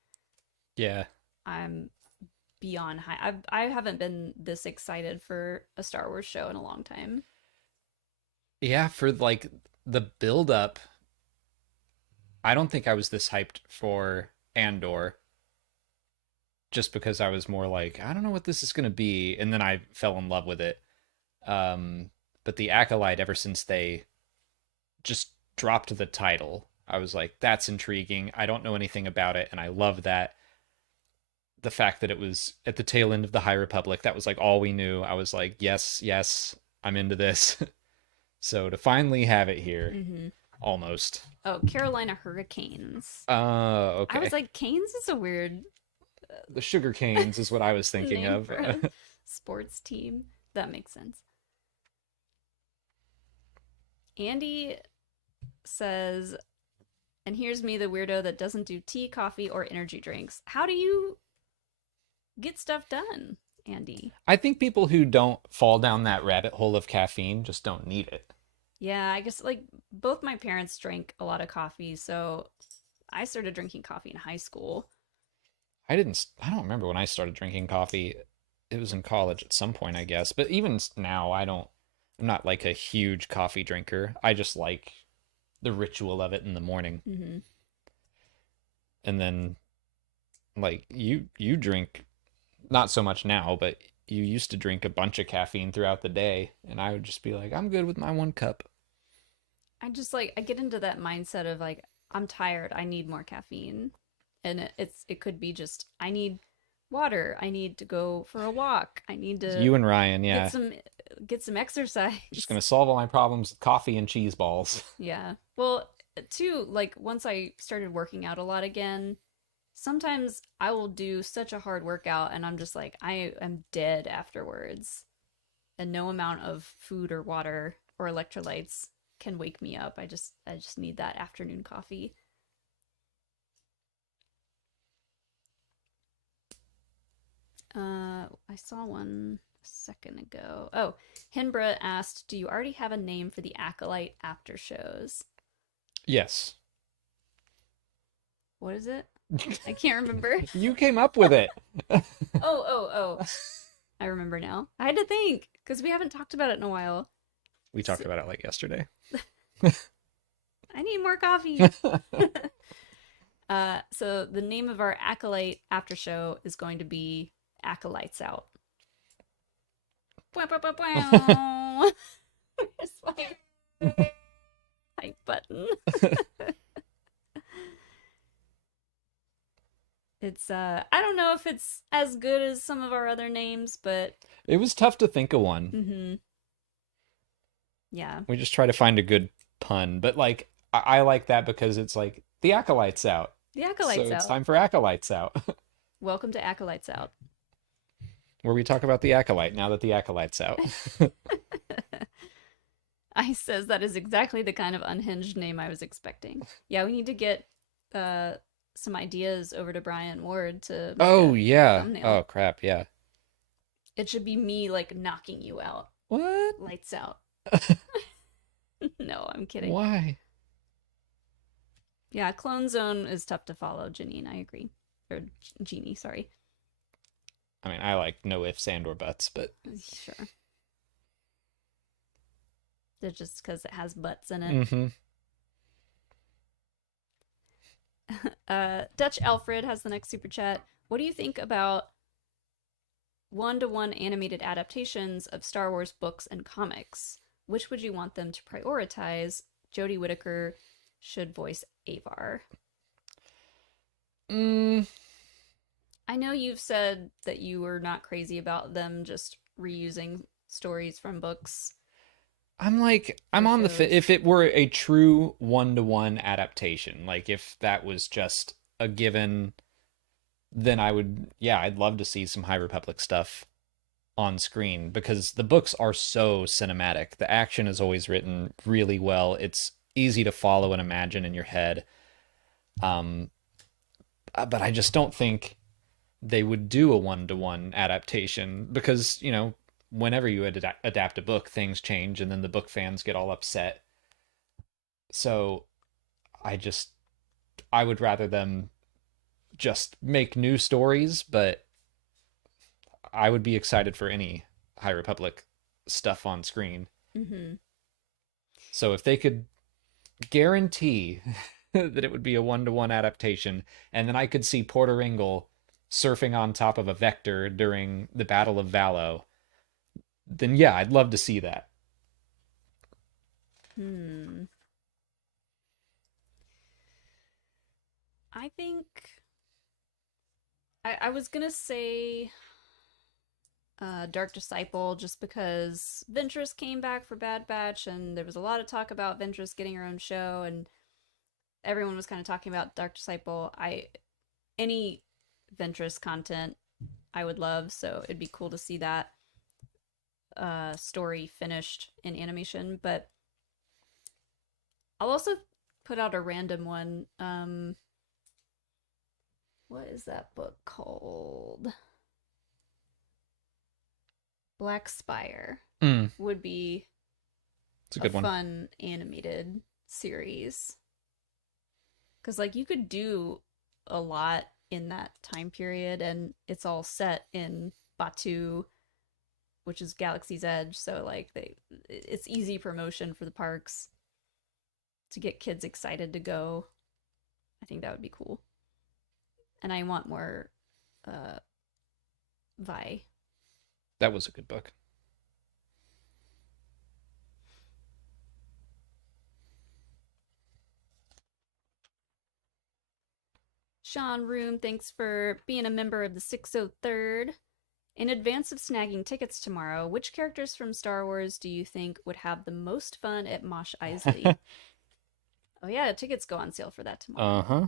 Yeah. I'm beyond high. I haven't been this excited for a Star Wars show in a long time. Yeah, for like the build up, I don't think I was this hyped for Andor just because I was more like, I don't know what this is going to be, and then I fell in love with it. But the Acolyte, ever since they just dropped the title, I was like, that's intriguing. I don't know anything about it, and I love that. The fact that it was at the tail end of the High Republic, that was like all we knew. I was like, yes, yes, I'm into this. So to finally have it here, Mm-hmm. almost. Oh, Carolina Hurricanes. I Okay. was like, Canes is a weird The Sugar Canes is what I was thinking name of. for a sports team. That makes sense. Andy says, and here's me, the weirdo that doesn't do tea, coffee, or energy drinks. How do you get stuff done, Andy? I think people who don't fall down that rabbit hole of caffeine just don't need it. Yeah, I guess like both my parents drank a lot of coffee, so I started drinking coffee in high school. I don't remember when I started drinking coffee. It was in college at some point, I guess. But even now, I'm not like a huge coffee drinker. I just like the ritual of it in the morning. Mm-hmm. And then like you drink not so much now, but you used to drink a bunch of caffeine throughout the day, and I would just be like, I'm good with my 1 cup. I just like I get into that mindset of like I'm tired, I need more caffeine. And it could be just I need water, I need to go for a walk, I need to You and Ryan, get yeah. some get some exercise. Just gonna solve all my problems with coffee and cheese balls. Yeah. Well, too, like once I started working out a lot again, sometimes I will do such a hard workout and I'm just like I am dead afterwards. And no amount of food or water or electrolytes can wake me up. I just need that afternoon coffee. I saw one a second ago. Oh, Hinbra asked, "Do you already have a name for the Acolyte after shows?" Yes. What is it? I can't remember. You came up with it. Oh. I remember now. I had to think because we haven't talked about it in a while. We talked about it like yesterday. I need more coffee. So the name of our Acolyte after show is going to be Acolytes Out. Where's my hype button? It's I don't know if it's as good as some of our other names, but It was tough to think of one. Yeah. We just try to find a good pun, but like I like that because it's like the acolytes out. The So Acolytes it's Out. time for acolytes out, Welcome to Acolytes Out. where we talk about the acolyte now that the acolyte's out. Ice says that is exactly the kind of unhinged name I was expecting. Yeah, we need to get some ideas over to Brian Ward to make Oh a yeah. thumbnail. Oh crap, yeah. It should be me like knocking you out. What? Lights out. No, I'm kidding. Why? Yeah, Clone Zone is tough to follow, Janine. I agree. Or Jeannie, sorry. I mean, I like no ifs and or buts, but Sure. It's just because it has butts in it. mm-hmm. Dutch Alfred has the next super chat. What do you think about one-to-one animated adaptations of Star Wars books and comics? Which would you want them to prioritize? Jodie Whittaker should voice Avar. I know you've said that you were not crazy about them just reusing stories from books I'm for on shows. if it were a true one-to-one adaptation, like if that was just a given, then yeah, I'd love to see some High Republic stuff on screen because the books are so cinematic. The action is always written really well. It's easy to follow and imagine in your head. Um, but I just don't think they would do a one-to-one adaptation because, whenever you adapt a book, things change and then the book fans get all upset. So I just I would rather them just make new stories, but I would be excited for any High Republic stuff on screen. Mm-hmm. So if they could guarantee that it would be a one-to-one adaptation, and then I could see Porter Ingle surfing on top of a vector during the Battle of Valo, then yeah, I'd love to see that. Hmm. I think I was gonna say Dark Disciple just because Ventress came back for Bad Batch and there was a lot of talk about Ventress getting her own show and everyone was kind of talking about Dark Disciple. Any Ventress content I would love, so it'd be cool to see that story finished in animation. But I'll also put out a random one. What is that book called? Black Spire Mm, would be it's a a good one. fun animated series because like you could do a lot in that time period and it's all set in Batu, which is Galaxy's Edge, so like it's easy promotion for the parks to get kids excited to go. I think that would be cool. And I want more uh Vi. That was a good book. Sean Room, thanks for being a member of the 603rd. In advance of snagging tickets tomorrow, which characters from Star Wars do you think would have the most fun at Mosh Isley? Oh yeah, tickets go on sale for that tomorrow. Uh-huh.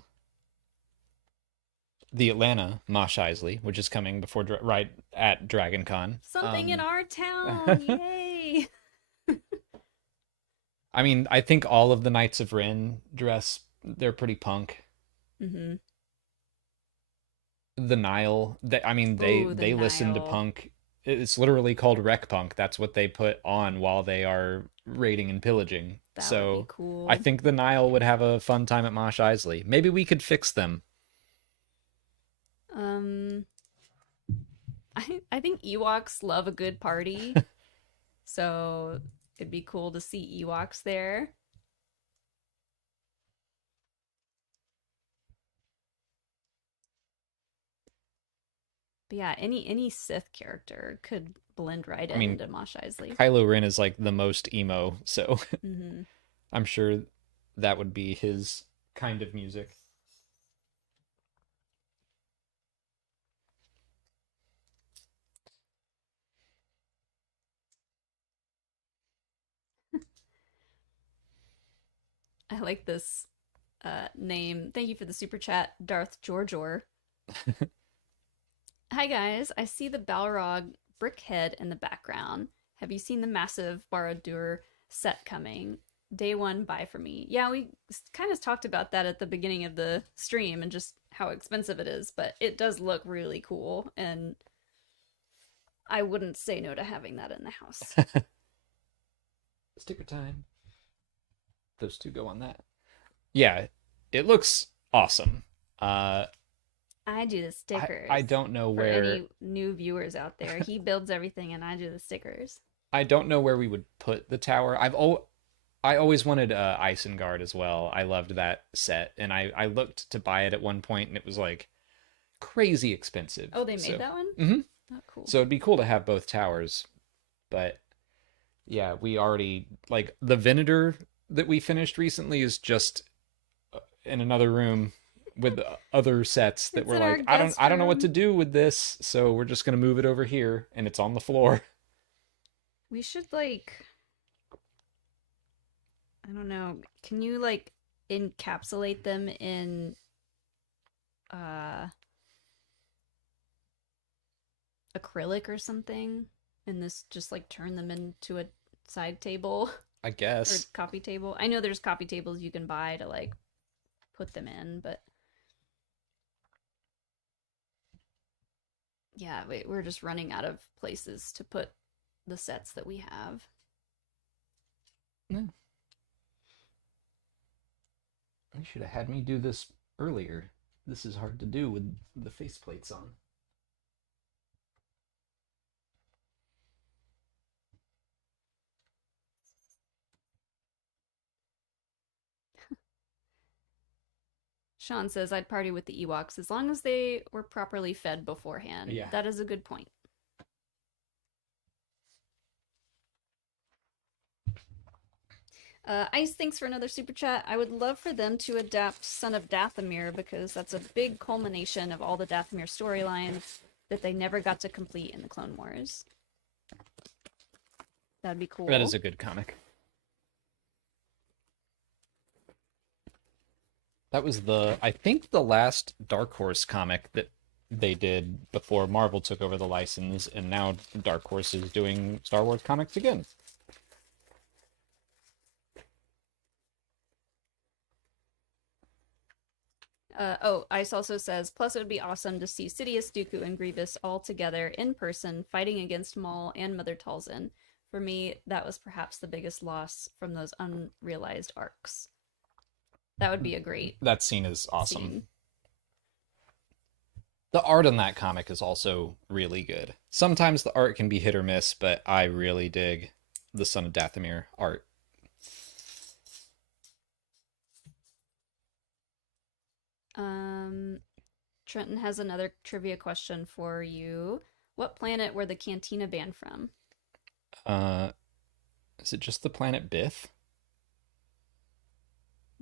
The Atlanta Mosh Isley, which is coming before right at Dragon Con. Something in our town, yay! I mean, I think all of the Knights of Ren dress, they're pretty punk. Mm-hmm. The Nile, I mean, they Oh, the they listen to Nile. punk. It's literally called rec punk. That's what they put on while they are raiding and pillaging. That would be So I cool. think the Nile would have a fun time at Mosh Isley. Maybe we could fix them. Um, I think Ewoks love a good party, so it'd be cool to see Ewoks there. But yeah, any Sith character could blend right I mean, into Mos Eisley. Kylo Ren is like the most emo, so Mm-hmm. I'm sure that would be his kind of music. I like this name. Thank you for the super chat, Darth Jorjor. Hi guys, I see the Balrog brickhead in the background. Have you seen the massive Barad-dûr set coming? Day one, buy for me. Yeah, we kind of talked about that at the beginning of the stream and just how expensive it is, but it does look really cool, and I wouldn't say no to having that in the house. Sticker time. Those two go on that. Yeah, it looks awesome. Uh, I do the I stickers. don't know For where any new viewers out there, he builds everything and I do the stickers. I don't know where we would put the tower. I always wanted Isengard as well. I loved that set, and I looked to buy it at one point, and it was like crazy expensive. Oh, they made So, that one? hmm Oh, cool. so it'd be cool to have both towers, but yeah, we already like the Venator that we finished recently is just in another room with other sets that It's were in our like, I guest don't know what to room. do with this, so we're just gonna move it over here, and it's on the floor. We should like, I don't know. Can you like encapsulate them in uh acrylic or something? And this just like turn them into a side table I or guess. coffee table. I know there's coffee tables you can buy to like put them in, but yeah, we're just running out of places to put the sets that we have. Yeah. You should have had me do this earlier. This is hard to do with the faceplates on. Sean says I'd party with the Ewoks as long as they were properly fed beforehand. Yeah. That is a good point. Ice, thanks for another super chat. I would love for them to adapt Son of Dathomir because that's a big culmination of all the Dathomir storylines that they never got to complete in the Clone Wars. That'd be cool. That is a good comic. That was I think the last Dark Horse comic that they did before Marvel took over the license, and now Dark Horse is doing Star Wars comics again. Ice also says, plus it would be awesome to see Sidious, Dooku, and Grievous all together in person fighting against Maul and Mother Talzin. For me, that was perhaps the biggest loss from those unrealized arcs. That would be a great That scene is awesome. scene. The art on that comic is also really good. Sometimes the art can be hit or miss, but I really dig the Son of Dathomir art. Trenton has another trivia question for you. What planet were the Cantina banned from? Is it just the planet Bith?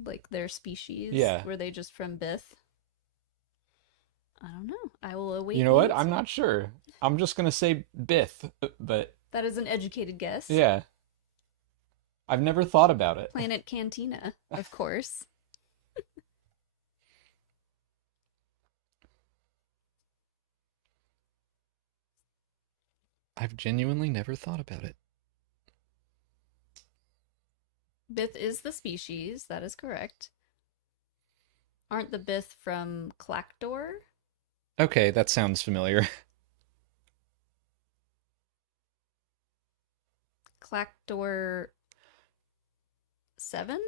Like their species? Yeah. Were they just from Bith? I don't know. I will await. You know what? the I'm answer. not sure. I'm just gonna say Bith, but That is an educated guess. yeah. I've never thought about it. Planet Cantina, of course. I've genuinely never thought about it. Bith is the species. That is correct. Aren't the Bith from Clactor? Okay, that sounds familiar. Clactor 7?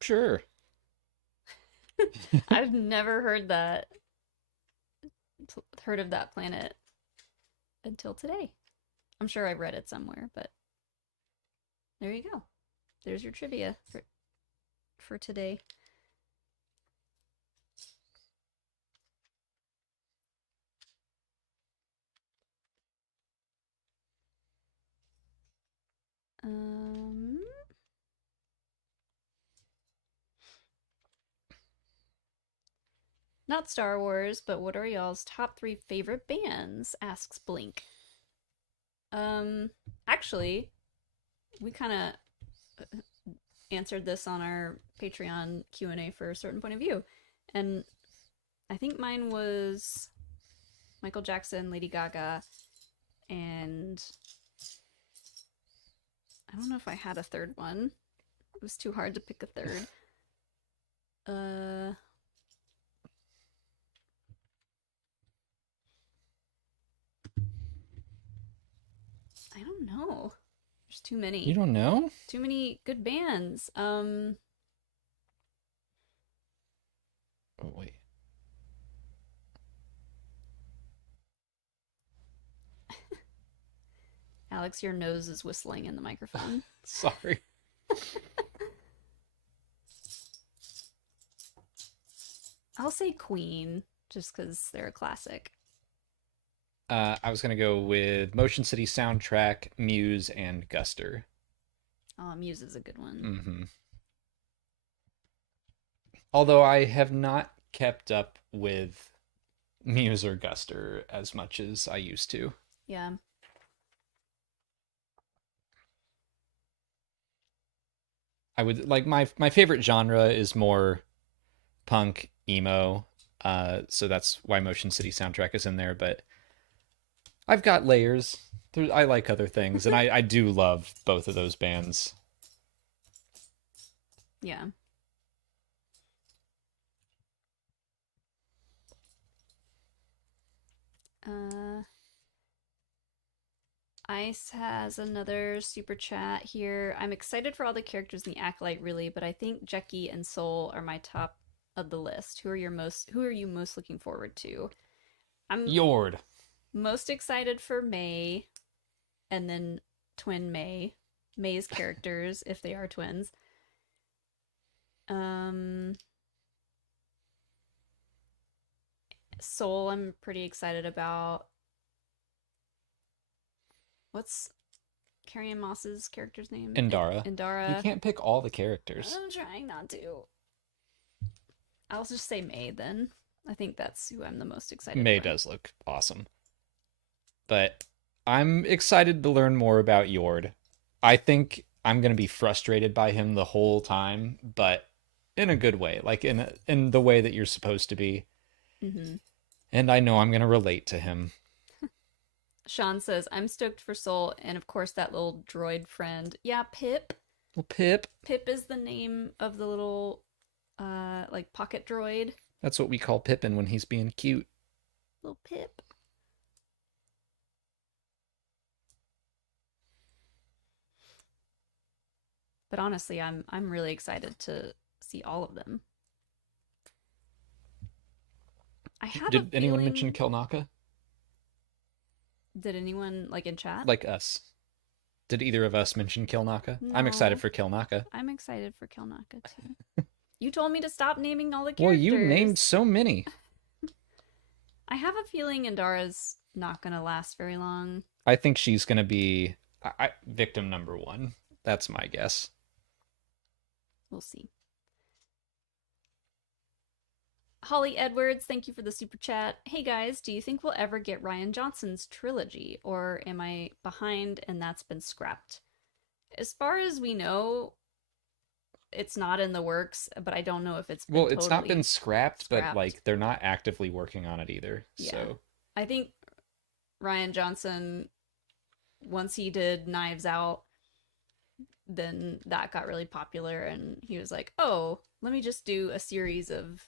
Sure. I've never heard of that planet until today. I'm sure I've read it somewhere, but there you go. There's your trivia for today. Not Star Wars, but what are y'all's top 3 favorite bands? Asks Blink. Actually, we kind of answered this on our Patreon Q&A for a certain point of view. And I think mine was Michael Jackson, Lady Gaga, and I don't know if I had a third one. It was too hard to pick a third. I don't know. There's too many. You don't know? Too many good bands. Oh, wait. Alex, your nose is whistling in the microphone. Sorry. I'll say Queen, just because they're a classic. I was gonna go with Motion City Soundtrack, Muse, and Guster. Oh, Muse is a good one. Mm-hmm. Although I have not kept up with Muse or Guster as much as I used to. Yeah. I would like my favorite genre is more punk emo. So that's why Motion City Soundtrack is in there, but I've got layers. I like other things, and I do love both of those bands. Yeah. Uh, Ice has another super chat here. I'm excited for all the characters in the Acolyte, really, but I think Jackie and Soul are my top of the list. Who are you most looking forward to? I'm Yord. most excited for May and then twin May. May's characters, if they are twins. Um Soul I'm pretty excited about. What's Carrie Moss's character's name? Indara. You Indara. can't pick all the characters. I'm trying not to. I'll just say May then. I think that's who I'm the most excited May for. does look awesome. But I'm excited to learn more about Yord. I think I'm going to be frustrated by him the whole time, but in a good way, like in the way that you're supposed to be. Mm-hmm. And I know I'm going to relate to him. Sean says, I'm stoked for Soul, and of course that little droid friend. Yeah, Pip. Well, Pip. Pip is the name of the little like pocket droid. That's what we call Pippin when he's being cute. Little Pip. But honestly, I'm really excited to see all of them. I have Did a anyone feeling... mention Kelnaka? Did anyone like in chat? Like us. Did either of us mention Kilnaka? No. I'm excited for Kilnaka. I'm excited for Kelnaka too. You told me to stop naming all the Well, characters. you named so many. I have a feeling Indara's not gonna last very long. I think she's going to be victim number one. That's my guess. We'll see. Holly Edwards, thank you for the super chat. Hey guys, do you think we'll ever get Rian Johnson's trilogy, or am I behind and that's been scrapped? As far as we know, it's not in the works, but I don't know if it's been Well, it's not been scrapped, but scrapped. like they're not actively working on it either. Yeah. So I think Rian Johnson, once he did Knives Out, then that got really popular, and he was like, "Oh, let me just do a series of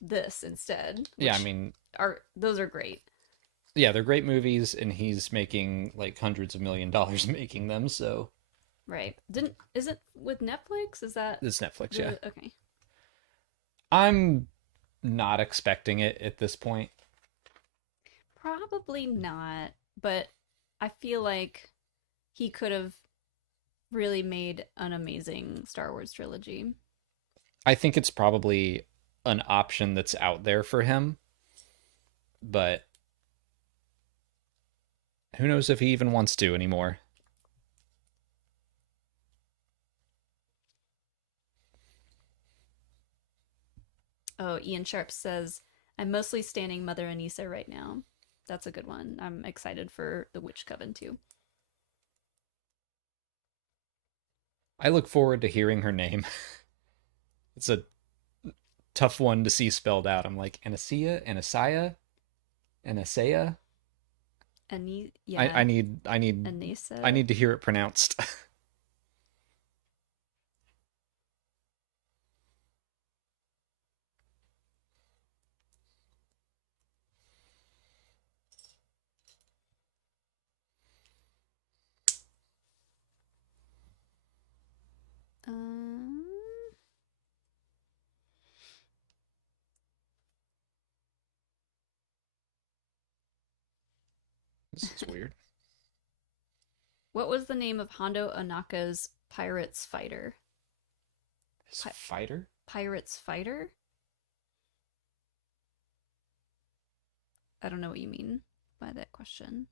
this instead." yeah, I mean, those are great. yeah, they're great movies, and he's making like hundreds of $1,000,000 making them. So Right. Is it with Netflix? Is that it's Netflix, yeah. Okay. I'm not expecting it at this point. Probably not, but I feel like he could have really made an amazing Star Wars trilogy. I think it's probably an option that's out there for him, but who knows if he even wants to anymore. Oh, Ian Sharp says, I'm mostly standing Mother Anissa right now. That's a good one. I'm excited for the Witch Coven too. I look forward to hearing her name. It's a tough one to see spelled out. I'm like, Anasia, Anasaya, Anasea. Yeah. I need Anissa. I need to hear it pronounced. Um, This is weird. what was the name of Hondo Onaka's Pirates Fighter? His fighter? Pirates Fighter? I don't know what you mean by that question.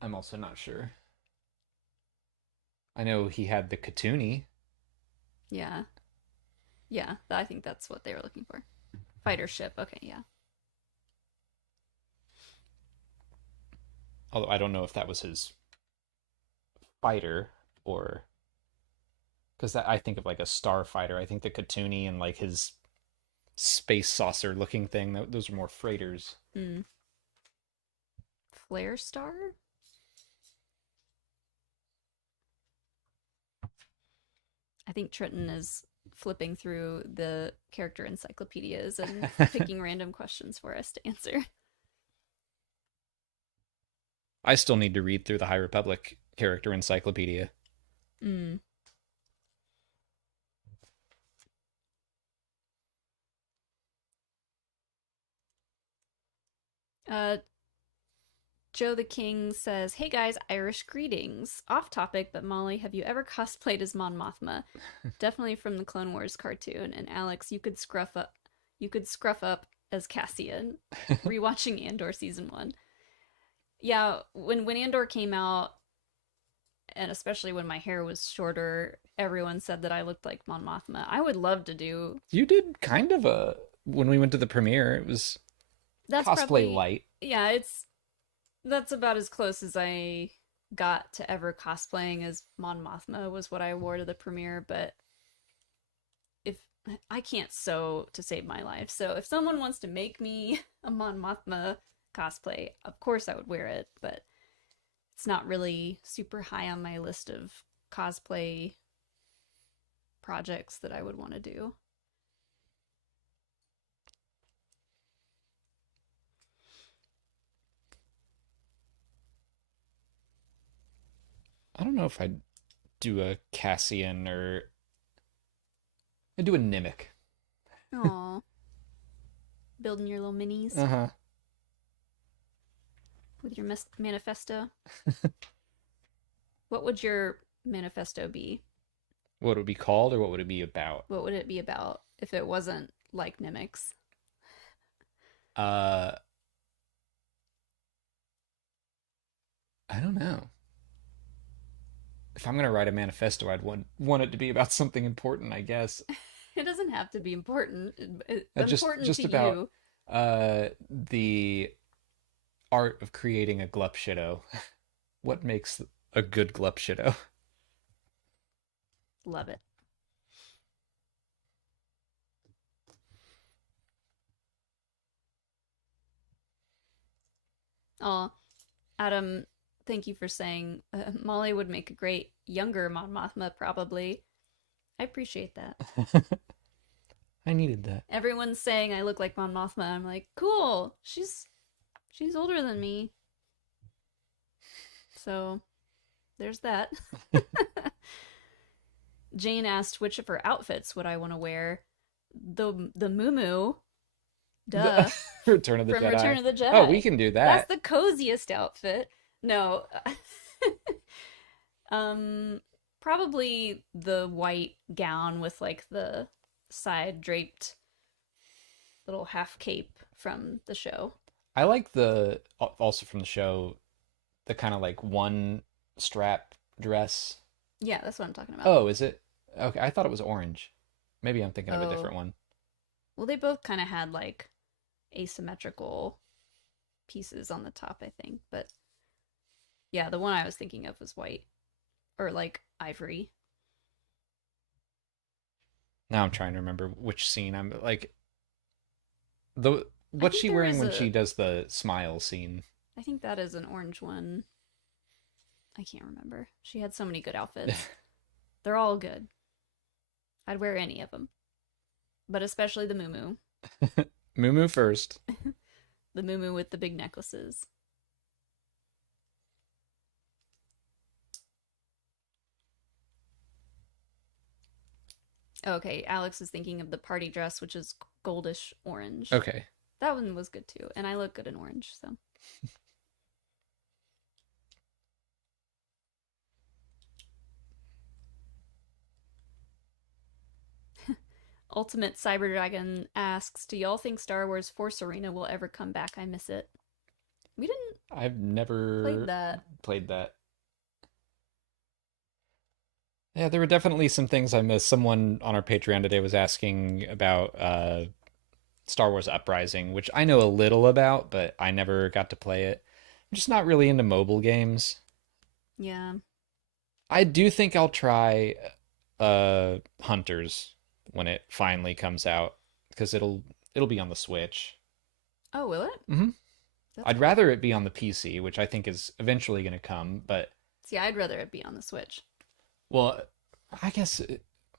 I'm also not sure. I know he had the Katuni. Yeah. Yeah, I think that's what they were looking for. Fighter ship. Okay, yeah. Although I don't know if that was his fighter or because I think of like a starfighter. I think the Katuni and like his space saucer looking thing. Those are more freighters. Mm. Flare star. I think Triton is flipping through the character encyclopedias and picking random questions for us to answer. I still need to read through the High Republic character encyclopedia. Mm. Uh, Joe the King says, "Hey guys, Irish greetings. Off topic, but Molly, have you ever cosplayed as Mon Mothma? Definitely from the Clone Wars cartoon. And Alex, you could scruff up. You could scruff up as Cassian. Rewatching Andor season 1. Yeah, when Andor came out, and especially when my hair was shorter, everyone said that I looked like Mon Mothma. I would love to do. You did kind of a when we went to the premiere. It was That's cosplay probably light. yeah. That's about as close as I got to ever cosplaying as Mon Mothma was what I wore to the premiere. But if I can't sew to save my life, so if someone wants to make me a Mon Mothma cosplay, of course I would wear it. But it's not really super high on my list of cosplay projects that I would want to do. I don't know if I'd do a Cassian or I'd do a Nimic. Aw, building your little minis Uh huh. with your manifesto. What would your manifesto be? What would it be called, or what would it be about? What would it be about if it wasn't like Nimics? Uh, I don't know. If I'm gonna write a manifesto, I'd want it to be about something important, I guess. It doesn't have to be important. Important Just to about you. the art of creating a glupshido. What makes a good glupshido? Love it. Oh, Adam, thank you for saying Molly would make a great younger Mon Mothma, probably. I appreciate that. I needed that. Everyone's saying I look like Mon Mothma. I'm like, cool. She's older than me, so there's that. Jane asked which of her outfits would I want to wear. The Moo, duh, Return of the from Jedi. Return of the Oh, we Jedi. can do That's that. the coziest outfit. No, probably the white gown with like the side draped little half cape from the show. I like the also from the show the kind of like one strap dress. Yeah, that's what I'm talking about. Oh, is it? Okay, I thought it was orange. Maybe I'm thinking of a Oh, different one. well, they both kind of had like asymmetrical pieces on the top, I think. But yeah, the one I was thinking of was white or like ivory. Now I'm trying to remember which scene I'm like the I what's think she there wearing is when a. she does the smile scene? I think that is an orange one. I can't remember. She had so many good outfits. They're all good. I'd wear any of them, but especially the Moo, Moo first. the Moo with the big necklaces. Okay, Alex is thinking of the party dress, which is goldish orange. Okay. That one was good too, and I look good in orange, so. Ultimate Cyber Dragon asks, "Do y'all think Star Wars Force Arena will ever come back? I miss it." We didn't I've play never that. played that. Yeah, there were definitely some things I missed. Someone on our Patreon today was asking about Star Wars Uprising, which I know a little about, but I never got to play it. I'm just not really into mobile games. Yeah. I do think I'll try Hunters when it finally comes out because it'll be on the Switch. Oh, will it? hmm That's I'd cool. rather it be on the PC, which I think is eventually going to come, but See, I'd rather it be on the Switch. well, I guess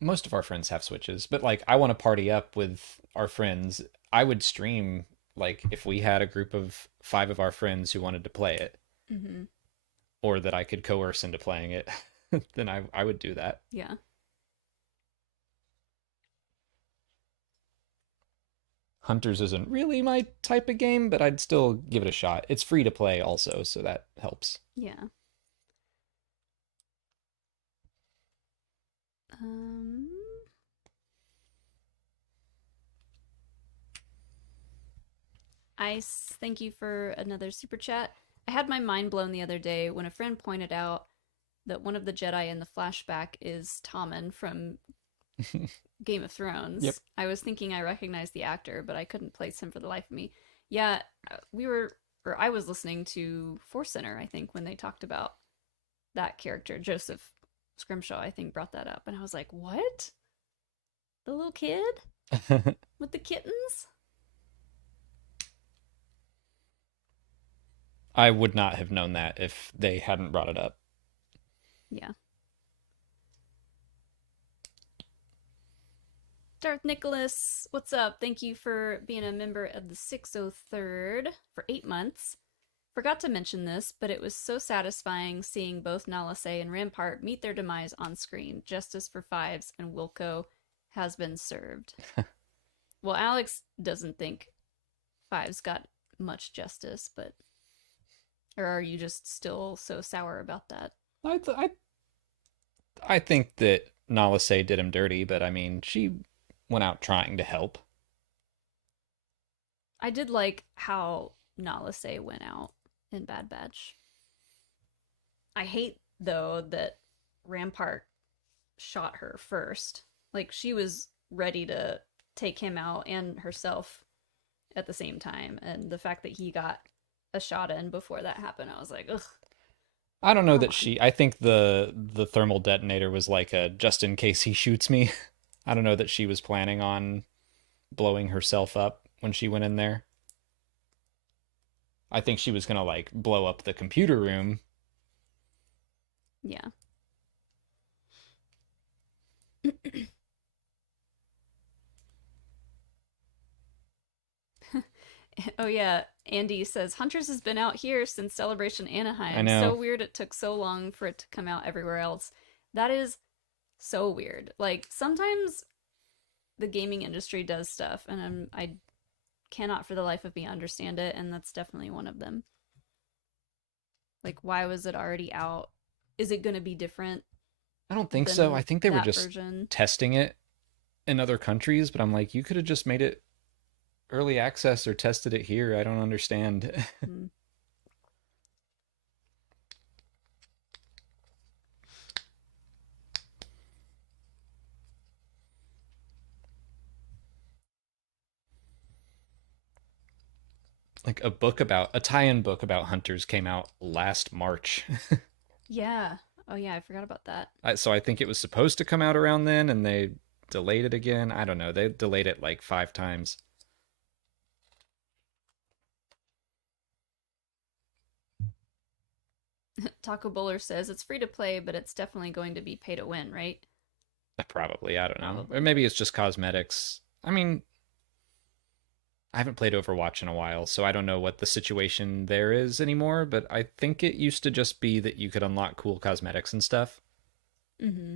most of our friends have Switches, but like I want to party up with our friends. I would stream like if we had a group of 5 of our friends who wanted to play it Mm-hmm. or that I could coerce into playing it, then I would do that. Yeah. Hunters isn't really my type of game, but I'd still give it a shot. It's free to play also, so that helps. Yeah. Um, Ice, thank you for another super chat. I had my mind blown the other day when a friend pointed out that one of the Jedi in the flashback is Tommen from Game of Yep. Thrones. I was thinking I recognized the actor, but I couldn't place him for the life of me. Yeah, or I was listening to Force Center, I think, when they talked about that character. Joseph Scrimshaw, I think, brought that up. And I was like, what? The little kid with the kittens? I would not have known that if they hadn't brought it up. Yeah. Darth Nicholas, what's up? Thank you for being a member of the 603rd for 8 months. Forgot to mention this, but it was so satisfying seeing both Nalase and Rampart meet their demise on screen. Justice for Fives and Wilco has been served. Well, Alex doesn't think Fives got much justice, but. Or are you just still so sour about that? I, th- I I think that Nalase did him dirty, but I mean, she went out trying to help. I did like how Nalase went out in Bad Batch. I hate, though, that Rampart shot her first. Like, she was ready to take him out and herself at the same time. And the fact that he got a shot in before that happened, I was like, ugh, I don't know come that on. she. I think the thermal detonator was like a just in case he shoots me. I don't know that she was planning on blowing herself up when she went in there. I think she was gonna like blow up the computer room. Yeah. Oh yeah, Andy says Hunters has been out here since Celebration I Anaheim. So know. weird it took so long for it to come out everywhere else. That is so weird. Like sometimes the gaming industry does stuff and I cannot for the life of me understand it, and that's definitely one of them. Like why was it already out? Is it going to be different I don't think so. I than think they were that just version? testing it in other countries, but I'm like, you could have just made it early access or tested it here. I don't understand. Hmm. Like a tie-in book about hunters came out last March. Yeah. Oh yeah, I forgot about that. So I think it was supposed to come out around then and they delayed it again. I don't know. They delayed it like 5 times. Taco Bowler says it's free to play, but it's definitely going to be pay to win, right? Probably, I don't know. Or Probably. maybe it's just cosmetics. I mean, I haven't played Overwatch in a while, so I don't know what the situation there is anymore, but I think it used to just be that you could unlock cool cosmetics and stuff. Mm-hmm.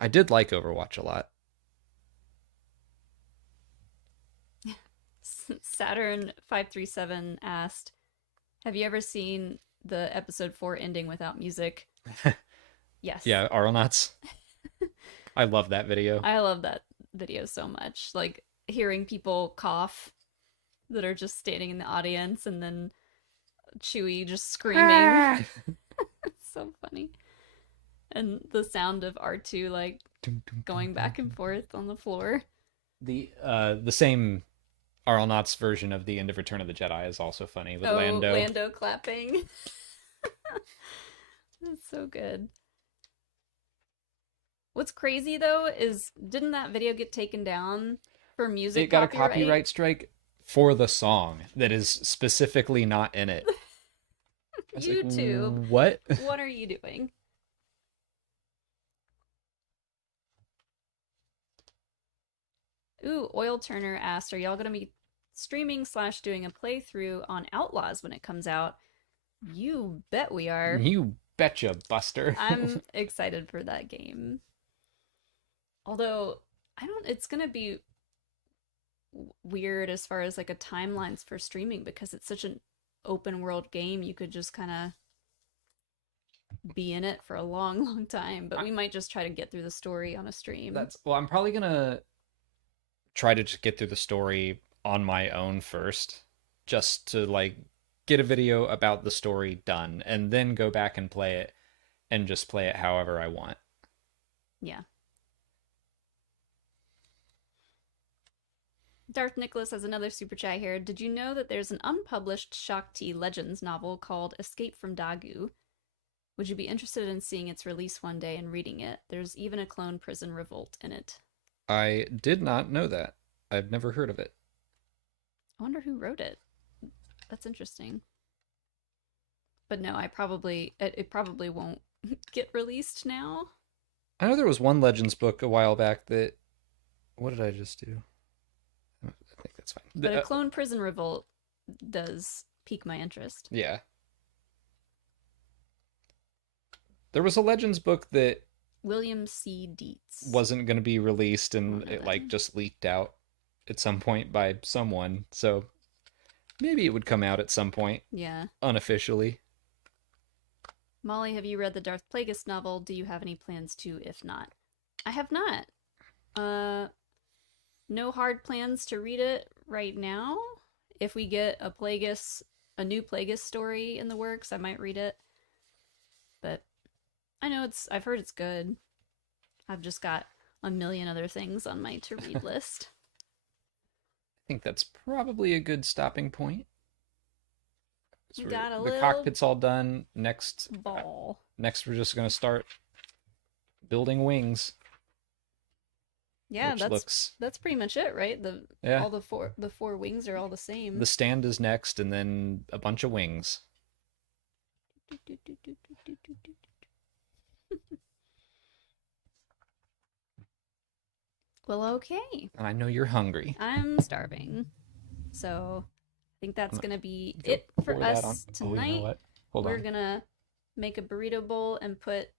I did like Overwatch a lot. Saturn 537 asked, "Have you ever seen the episode 4 ending without music?" Yes. Yeah, Aeronauts. I love that video. I love that video so much. Like hearing people cough that are just standing in the audience and then Chewie just screaming. Ah! It's so funny. And the sound of R2 like going back and forth on the floor. The same Aeronauts version of the end of Return of the Jedi is also funny with Oh, Lando. Lando clapping. That's so good. What's crazy though is didn't that video get taken down for music It got copyright? a copyright strike for the song that is specifically not in it. YouTube, Like, what? what are you doing? Ooh, Oil Turner asked, are y'all gonna be streaming slash doing a playthrough on Outlaws when it comes out? You bet we are. You betcha, Buster. I'm excited for that game. Although, I don't, it's gonna be weird as far as like a timelines for streaming because it's such an open world game. You could just kind of be in it for a long, long time, but we might just try to get through the story on a stream. Well, I'm probably gonna try to just get through the story on my own first, just to like get a video about the story done, and then go back and play it, and just play it however I want. Yeah. Darth Nicholas has another super chat here. Did you know that there's an unpublished Shakti Legends novel called Escape from Dagu? Would you be interested in seeing its release one day and reading it? There's even a clone prison revolt in it. I did not know that. I've never heard of it. I wonder who wrote it. That's interesting. But no, it probably won't get released now. I know there was one Legends book a while back that. What did I just do? I think that's fine. But a clone prison revolt does pique my interest. Yeah. There was a Legends book that William C. Dietz wasn't going to be released, and Oh, it like just leaked out at some point by someone. So maybe it would come out at some point. Yeah. Unofficially. Molly, have you read the Darth Plagueis novel? Do you have any plans to, if not? I have not. No hard plans to read it right now. If we get a new Plagueis story in the works, I might read it. But I know I've heard it's good. I've just got a million other things on my to-read list. I think that's probably a good stopping point. We got a the little cockpit's all done. Next, ball. we're just gonna start building wings. Yeah, looks... that's pretty much it, right? Yeah. All the four wings are all the same. The stand is next, and then a bunch of wings. Well, okay. And I know you're hungry. I'm starving. So I think that's going to be it for us tonight. You know what? We're going to make a burrito bowl and put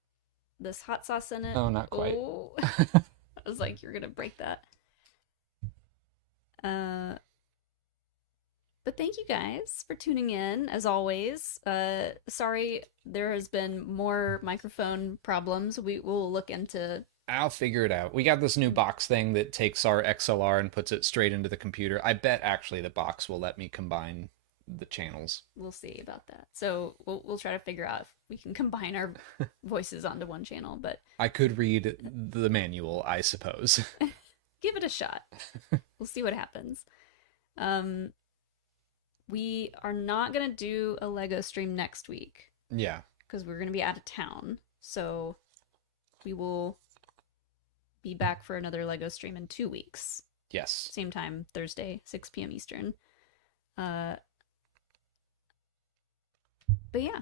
this hot sauce in it. Oh, not quite. Oh. I was like, you're going to break that. But thank you guys for tuning in, as always. Sorry, there has been more microphone problems. We will look into... I'll figure it out. We got this new box thing that takes our XLR and puts it straight into the computer. I bet actually the box will let me combine the channels. We'll see about that. So we'll try to figure out if we can combine our voices onto one channel, but... I could read the manual, I suppose. Give it a shot. We'll see what happens. We are not going to do a LEGO stream next week. Yeah. Because we're going to be out of town. So we will be back for another LEGO stream in 2 weeks. Yes. Same time, Thursday, 6 p.m. Eastern. But yeah,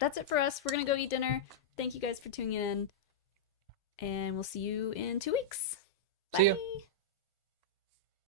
that's it for us. We're going to go eat dinner. Thank you guys for tuning in. And we'll see you in 2 weeks. Bye. See ya.